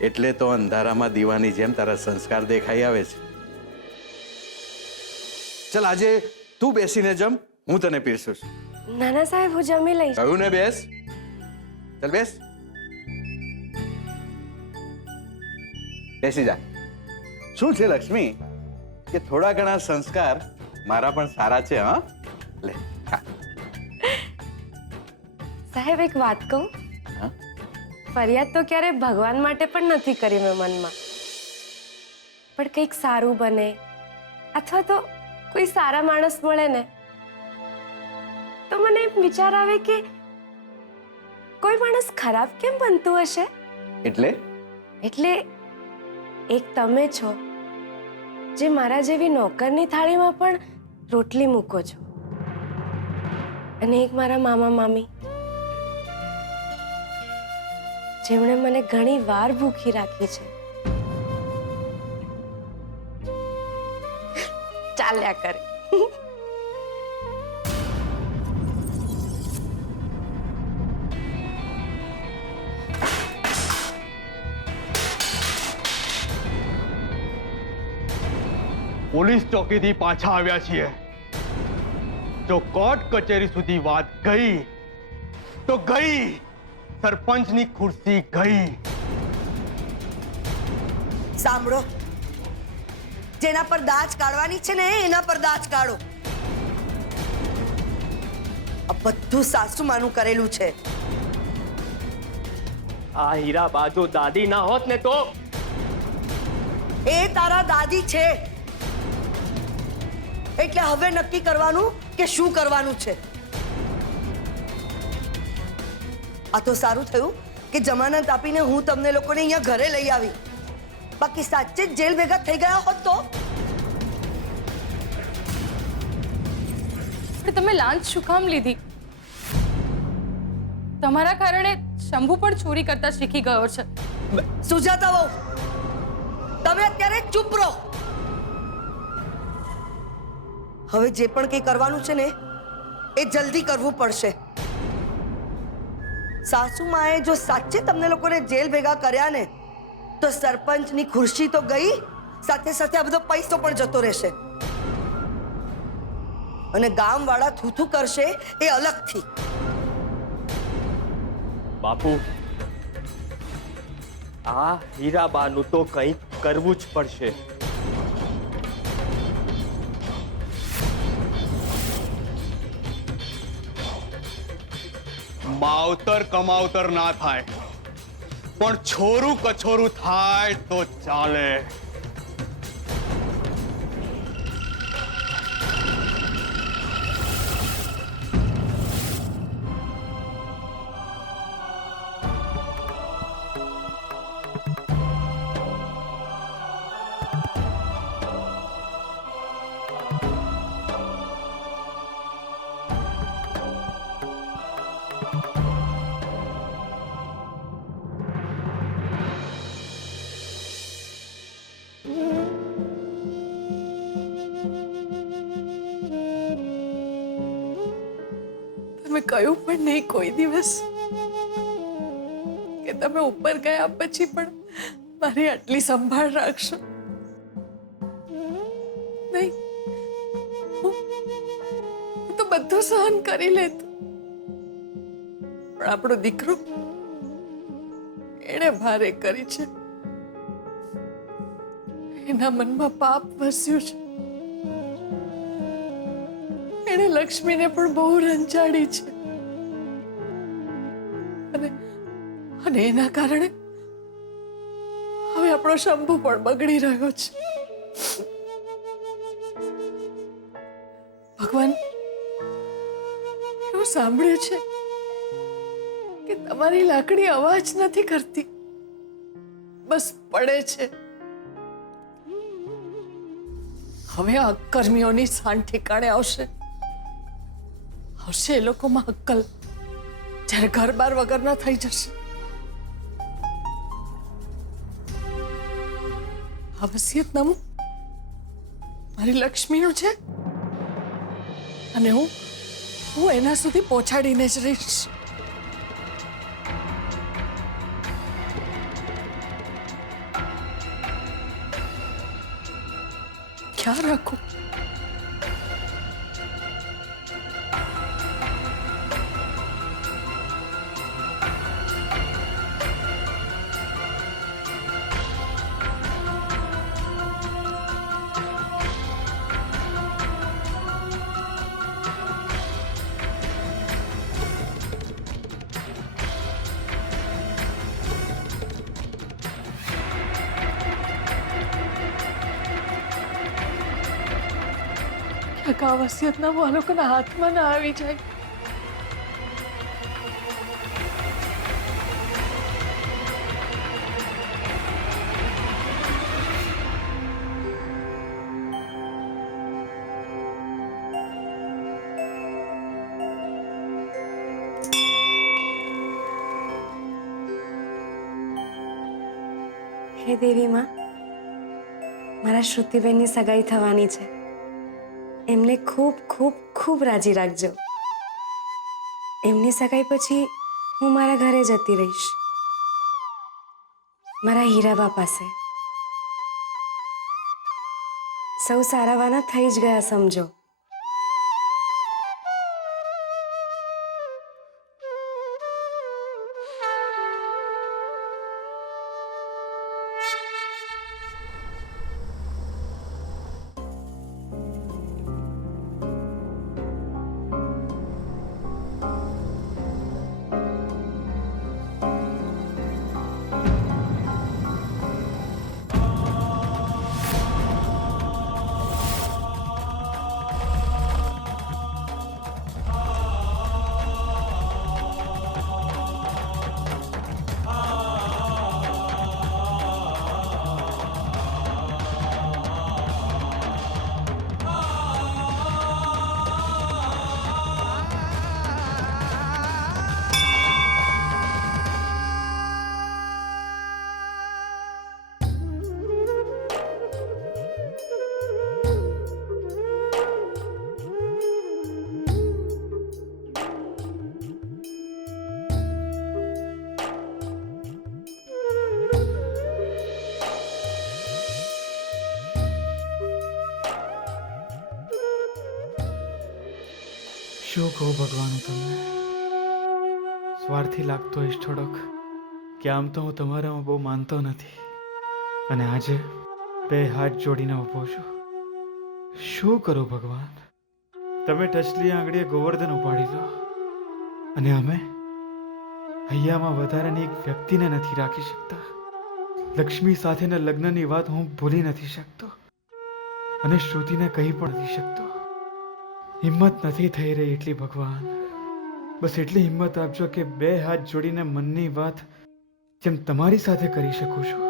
એટલે તો અંધારામાં દીવાની જેમ તારા સંસ્કાર દેખાઈ આવે છે. ચલ આજે તું બેસીને જમ, હું તને પીરસું છું. નાના સાહેબ, હું જમી લઈશ. કહ્યું ને બેસ. ચલ બેસ, બેસી જા. શું છે લક્ષ્મી કે થોડા ઘણા સંસ્કાર મારા પણ સારા છે. હા, લે ખા. સાહેબ, એક વાત કહું? હા? ફરિયાદ તો ક્યારે ભગવાન માટે પણ નથી કરી મેં મનમાં. પણ કંઈક સારું બને અથવા તો કોઈ સારા માણસ મળે ને તો મને એમ વિચાર આવે કે કોઈ માણસ ખરાબ કેમ બનતું હશે. એટલે એક તમે છો જે મારા જેવી નોકરની થાળીમાં પણ રોટલી મૂકો છો, અને એક મારા મામા મામી જેમણે મને ઘણી વાર ભૂખી રાખી છે. ચાલ્યા કરે. પોલીસ ચોકીથી પાછા આવ્યા છીએ. જો કોર્ટ કચેરી સુધી વાત ગઈ તો ગઈ. સરપંચની ખુરશી ગઈ. સાંભળો, જેના પર દાજ કાઢવાની છે ને એના પર દાજ કાઢો. આ બધું સાસુમાનું કરેલું છે. આ હીરા બાજુ દાદી ના હોત ને તો એ તારા દાદી છે. એટલે હવે નક્કી કરવાનું કે શું કરવાનું છે. આ તો સારું થયું કે જમાનત આપીને હું તમને લોકોને અહીંયા ઘરે લઈ આવી. બાકી સાચે જ જેલ ભેગા થઈ ગયા હોત તો. પણ તમે લાંચ શું કામ લીધી? તમારા કારણે શંભુ પણ ચોરી કરતા શીખી ગયો છે. સુજાતા વહુ, તમે અત્યારે ચૂપ રહો. હવે જે પણ કંઈ કરવાનું છે ને એ જલ્દી કરવું પડશે. સાસુમાએ જો સાચે તમને લોકોને જેલ ભેગા કર્યા ને તો સરપંચની ખુરશી તો ગઈ, સાથે સાથે આ બધો પૈસો પણ જતો રહેશે. અને ગામવાળા થૂથું કરશે એ અલગથી. બાપુ, આ હીરાબાનું તો કંઈક કરવું જ પડશે. માવતર કમાવતર ના થાય, પણ છોરું કછોરું થાય તો ચાલે. તમે કહ્યું પણ નહીં કોઈ દિવસ કે તમે ઉપર ગયા પછી પણ મારી આટલી સંભાળ રાખશો. નહીં, હું તો બધું સહન કરી લેતું, પણ આપણો દીકરો એણે ભારે કરી છે. એના મનમાં પાપ વસ્યું છે. એણે લક્ષ્મીને પણ બહુ રંજાડી છે અને એના કારણે હવે આપણો શંભુ પણ બગડી રહ્યો છે. ભગવાન, એવું સાંભળ્યું છે કે તમારી લાકડી અવાજ નથી કરતી, બસ પડે છે. હવે આ કર્મીઓની સાંઠ ઠેકાણે આવશે. એ લોકોમાં અક્કલ જ્યારે ઘર બાર વગરના થઈ જશે. આ વસિયતનામું મારી લક્ષ્મીનું છે અને હું એના સુધી પહોંચાડીને જ રહીશ. ખ્યાલ રાખો. આ વસિયતનામું આ લોકોના હાથમાં ના આવી જાય. હે દેવી માં, મારા શ્રુતિબેનની સગાઈ થવાની છે. એમને ખૂબ ખૂબ ખૂબ રાજી રાખજો. એમની સગાઈ પછી હું મારા ઘરે જતી રહીશ, મારા હીરાબા પાસે. સૌ સારાવાના થઈ જ ગયા સમજો. શું કહું ભગવાન હું તમને સ્વાર્થી લાગતો હોઈશ થોડોક કે આમ તો હું તમારામાં બહુ માનતો નથી અને આજે બે હાથ જોડીને ઊભો છું. શું કરું ભગવાન? તમે ટચલી આંગળીએ ગોવર્ધન ઉપાડી લો અને અમે હૈયામાં વધારાની એક વ્યક્તિને નથી રાખી શકતા. લક્ષ્મી સાથેના લગ્નની વાત હું ભૂલી નથી શકતો અને શ્રુતિને કહી પણ નથી શકતો. હિંમત નથી થઈ રહી એટલી ભગવાન. બસ એટલી હિંમત આપજો કે બે હાથ જોડીને મનની વાત જેમ તમારી સાથે કરી શકું છું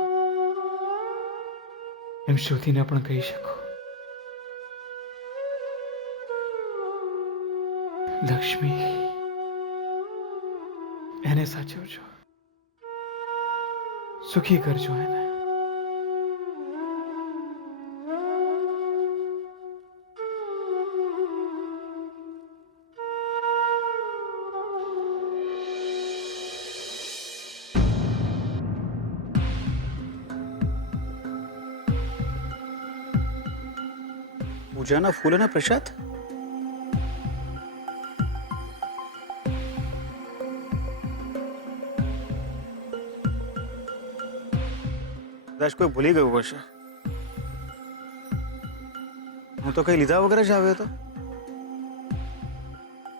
એમ શ્રુતિને પણ કહી શકું. લક્ષ્મી, એને સાચવજો, સુખી કરજો એને. પૂજાના ફૂલ અને પ્રસાદ? કદાચ કોઈ ભૂલી ગયું હશે. હું તો કઈ લીધા વગર જ આવ્યો હતો.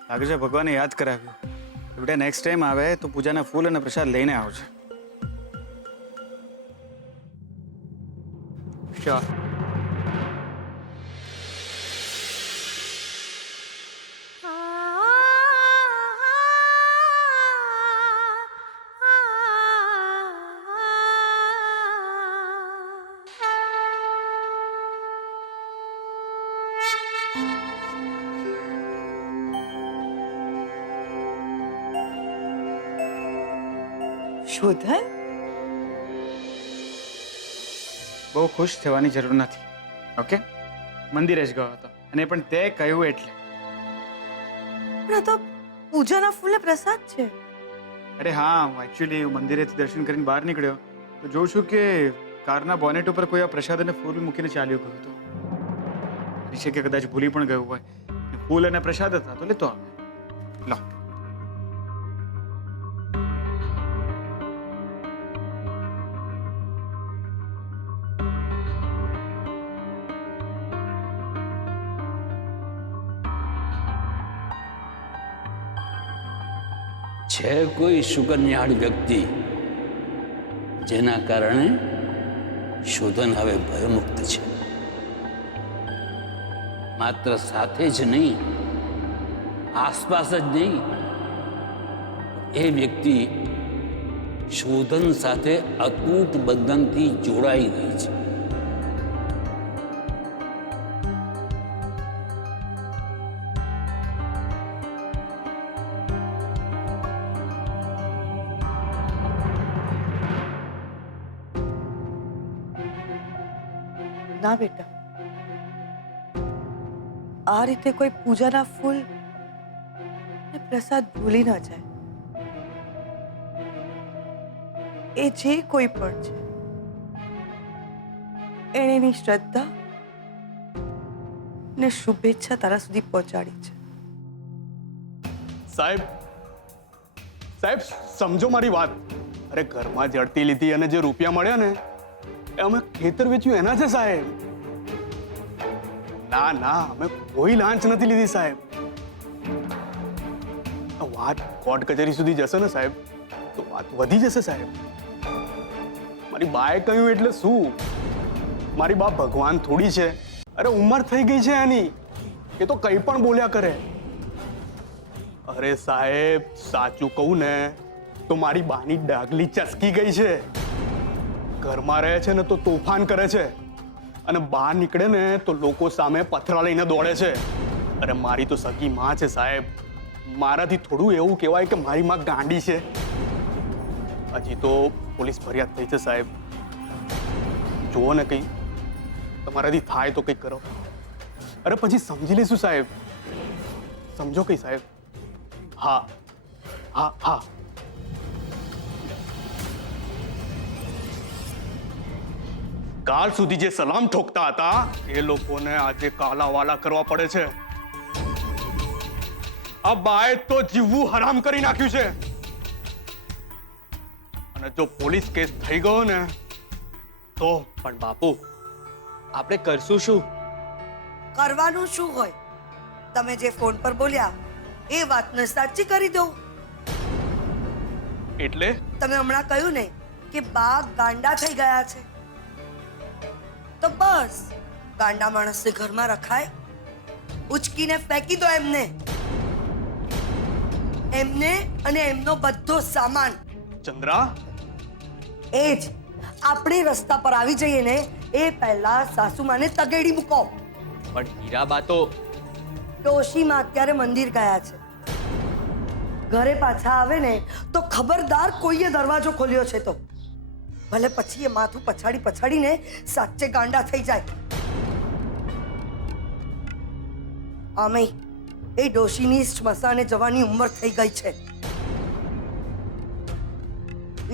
લાગે છે ભગવાને યાદ કરાવ્યું. બેટા નેક્સ્ટ ટાઈમ આવે તો પૂજાના ફૂલ અને પ્રસાદ લઈને આવજે. શ્યોર. શોધન, બહુ ખુશ થવાની જરૂર નથી. ઓકે, મંદિરે જ ગયો હતો અને પણ તે કહ્યું એટલે. પણ આ તો પૂજાના ફૂલે પ્રસાદ છે. અરે હા, હું એકચ્યુઅલી મંદિરેથી દર્શન કરીને બહાર નીકળ્યો તો જોઉં છું કે કારના બોનેટ ઉપર કોઈ આ પ્રસાદ અને ફૂલ મૂકીને ચાલ્યો ગયો હતો. છે કે કદાચ ભૂલી પણ ગયું હોય. ફૂલ અને પ્રસાદ હતા તો લેતો આવે. લો. છે કોઈ સુકન્યાળ વ્યક્તિ જેના કારણે શોધન હવે ભયમુક્ત છે. માત્ર સાથે જ નહીં, આસપાસ જ નહીં, એ વ્યક્તિ શોધન સાથે અતૂટ બંધનથી જોડાઈ ગઈ છે. ના બેટા, આ રીતે કોઈ પૂજાના ફૂલ ને પ્રસાદ ભૂલી ના જાય. એ જે કોઈ પણ છે એણે એની શ્રદ્ધા ને શુભેચ્છા તારા સુધી પહોંચાડી છે. સાહેબ, સાહેબ સમજો મારી વાત. અરે ઘરમાં જડતી લીધી અને જે રૂપિયા મળ્યા ને એ અમે ખેતર વેચ્યું એના છે સાહેબ. ના ના, અમે કોઈ લાંચ નથી લીધી સાહેબ. આ વાત કોર્ટ કચેરી સુધી જશે ને સાહેબ તો વાત વધી જશે સાહેબ. મારી બાએ કહ્યું એટલે શું? મારી બા ભગવાન થોડી છે? અરે ઉંમર થઈ ગઈ છે એની, એ તો કંઈ પણ બોલ્યા કરે. અરે સાહેબ સાચું કહું ને તો મારી બાની ડાગલી ચસકી ગઈ છે. ઘરમાં રહે છે ને તો તોફાન કરે છે અને બહાર નીકળે ને તો લોકો સામે પથરા લઈને દોડે છે. અરે મારી તો સગી માં છે સાહેબ. મારાથી થોડું એવું કહેવાય કે મારી માં ગાંડી છે. હજી તો પોલીસ ફરિયાદ થઈ છે સાહેબ. જુઓ ને કંઈ તમારાથી થાય તો કંઈક કરો. અરે પછી સમજી લઈશું સાહેબ. સમજો કંઈ સાહેબ. હા હા હા. કાલ સુધી જે સલામ ઠોકતા હતા એ લોકોને આજે કાલાવાલા કરવા પડે છે. આ બાએ તો જીવવું હરામ કરી નાખ્યું છે. અને જો પોલીસ કેસ થઈ ગયો ને તો પણ બાપુ, આપણે કરશું શું? કરવાનું શું હોય? તમે જે ફોન પર બોલ્યા એ વાતને સાચી કરી દો. એટલે તમે હમણાં કહ્યું ને કે બા ગાંડા થઈ ગયા છે, તો બસ ગાંડા માણસને ઘરમાં રખાય? ઉચકીને ફેંકી દો એમને અને એમનો બધો સામાન. ચંદ્રા, એ જ આપણે રસ્તા પર આવી જઈએ ને એ પહેલા સાસુમાને તગેડી મૂકો. પણ હીરાબા તો ડોશીમાં અત્યારે મંદિર ગયા છે. ઘરે પાછા આવે ને તો ખબરદાર કોઈએ દરવાજો ખોલ્યો છે તો ભલે પછી એ માથું પછાડીને સાચે ગાંડા થઈ જાય. આમે એ ડોશીની સ્મશાને જવાની ઉંમર થઈ ગઈ છે.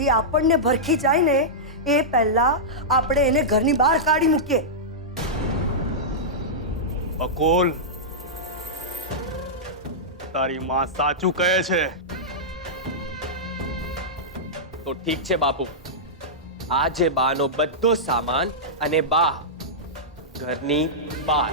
એ આપણને ભરખી જાય ને એ પહેલા આપણે એને ઘરની બહાર કાઢી મૂકીએ. બકુલ, તારી માં સાચું કહે છે. તો ઠીક છે બાપુ, આજે બાનો બધો સામાન અને બા ઘરની બહાર.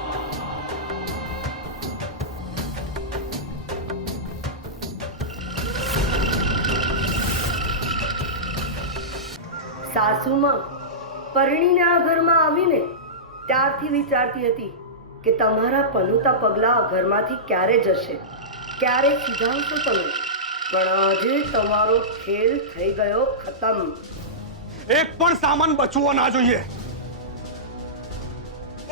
સાસુમાં પરણીને આ ઘરમાં આવીને ત્યારથી વિચારતી હતી કે તમારા પનોતા પગલા આ ઘરમાંથી ક્યારે જશે, ક્યારે સીધાવશો તમે. પણ આજે તમારો ખેલ થઈ ગયો ખતમ. એક પણ સામાન બચવો ના જોઈએ.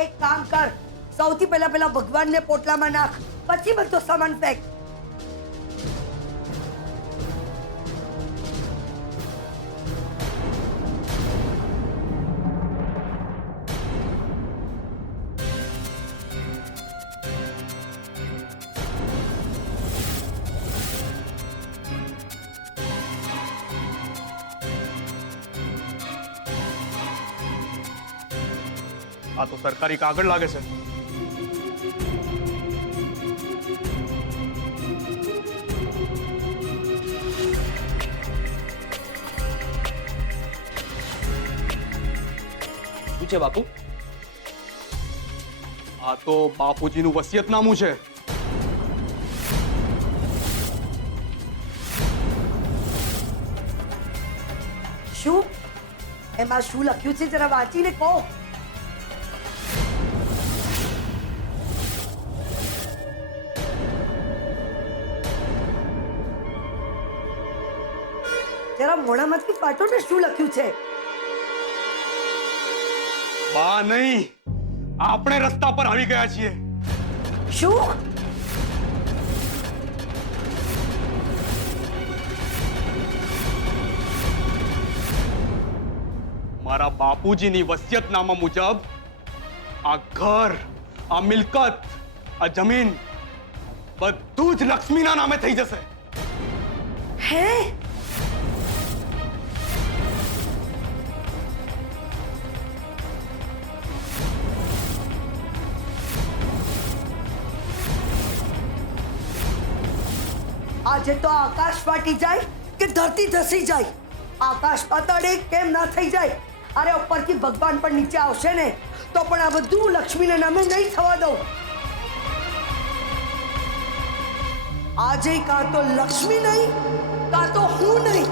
એક કામ કર, સૌથી પહેલા ભગવાનને પોટલામાં નાખ, પછી બધો સામાન ફેંક. આ તો સરકારી કાગળ લાગે છે. શું છે બાપુ? આ તો બાપુજીનું વસિયતનામું છે. શું એમાં શું લખ્યું છે જરા વાંચીને કહો. જરા મોઢામાંથી પાટો ને શું લખ્યું છે? બા નહીં, આપણે રસ્તા પર આવી ગયા છીએ. શું? મારા બાપુજીની વસિયતનામા મુજબ આ ઘર, આ મિલકત, આ જમીન બધું જ લક્ષ્મીના નામે થઈ જશે. હે? આજે તો આકાશ ફાટી જાય કે ધરતી ધસી જાય, આકાશ પાતાળ એક કેમ ના થઈ જાય. અરે ઉપરથી ભગવાન પણ નીચે આવશે ને તો પણ આ બધું લક્ષ્મીના નામે નહીં થવા દઉં. આજે કાં તો લક્ષ્મી નહીં, કાં તો હું નહીં.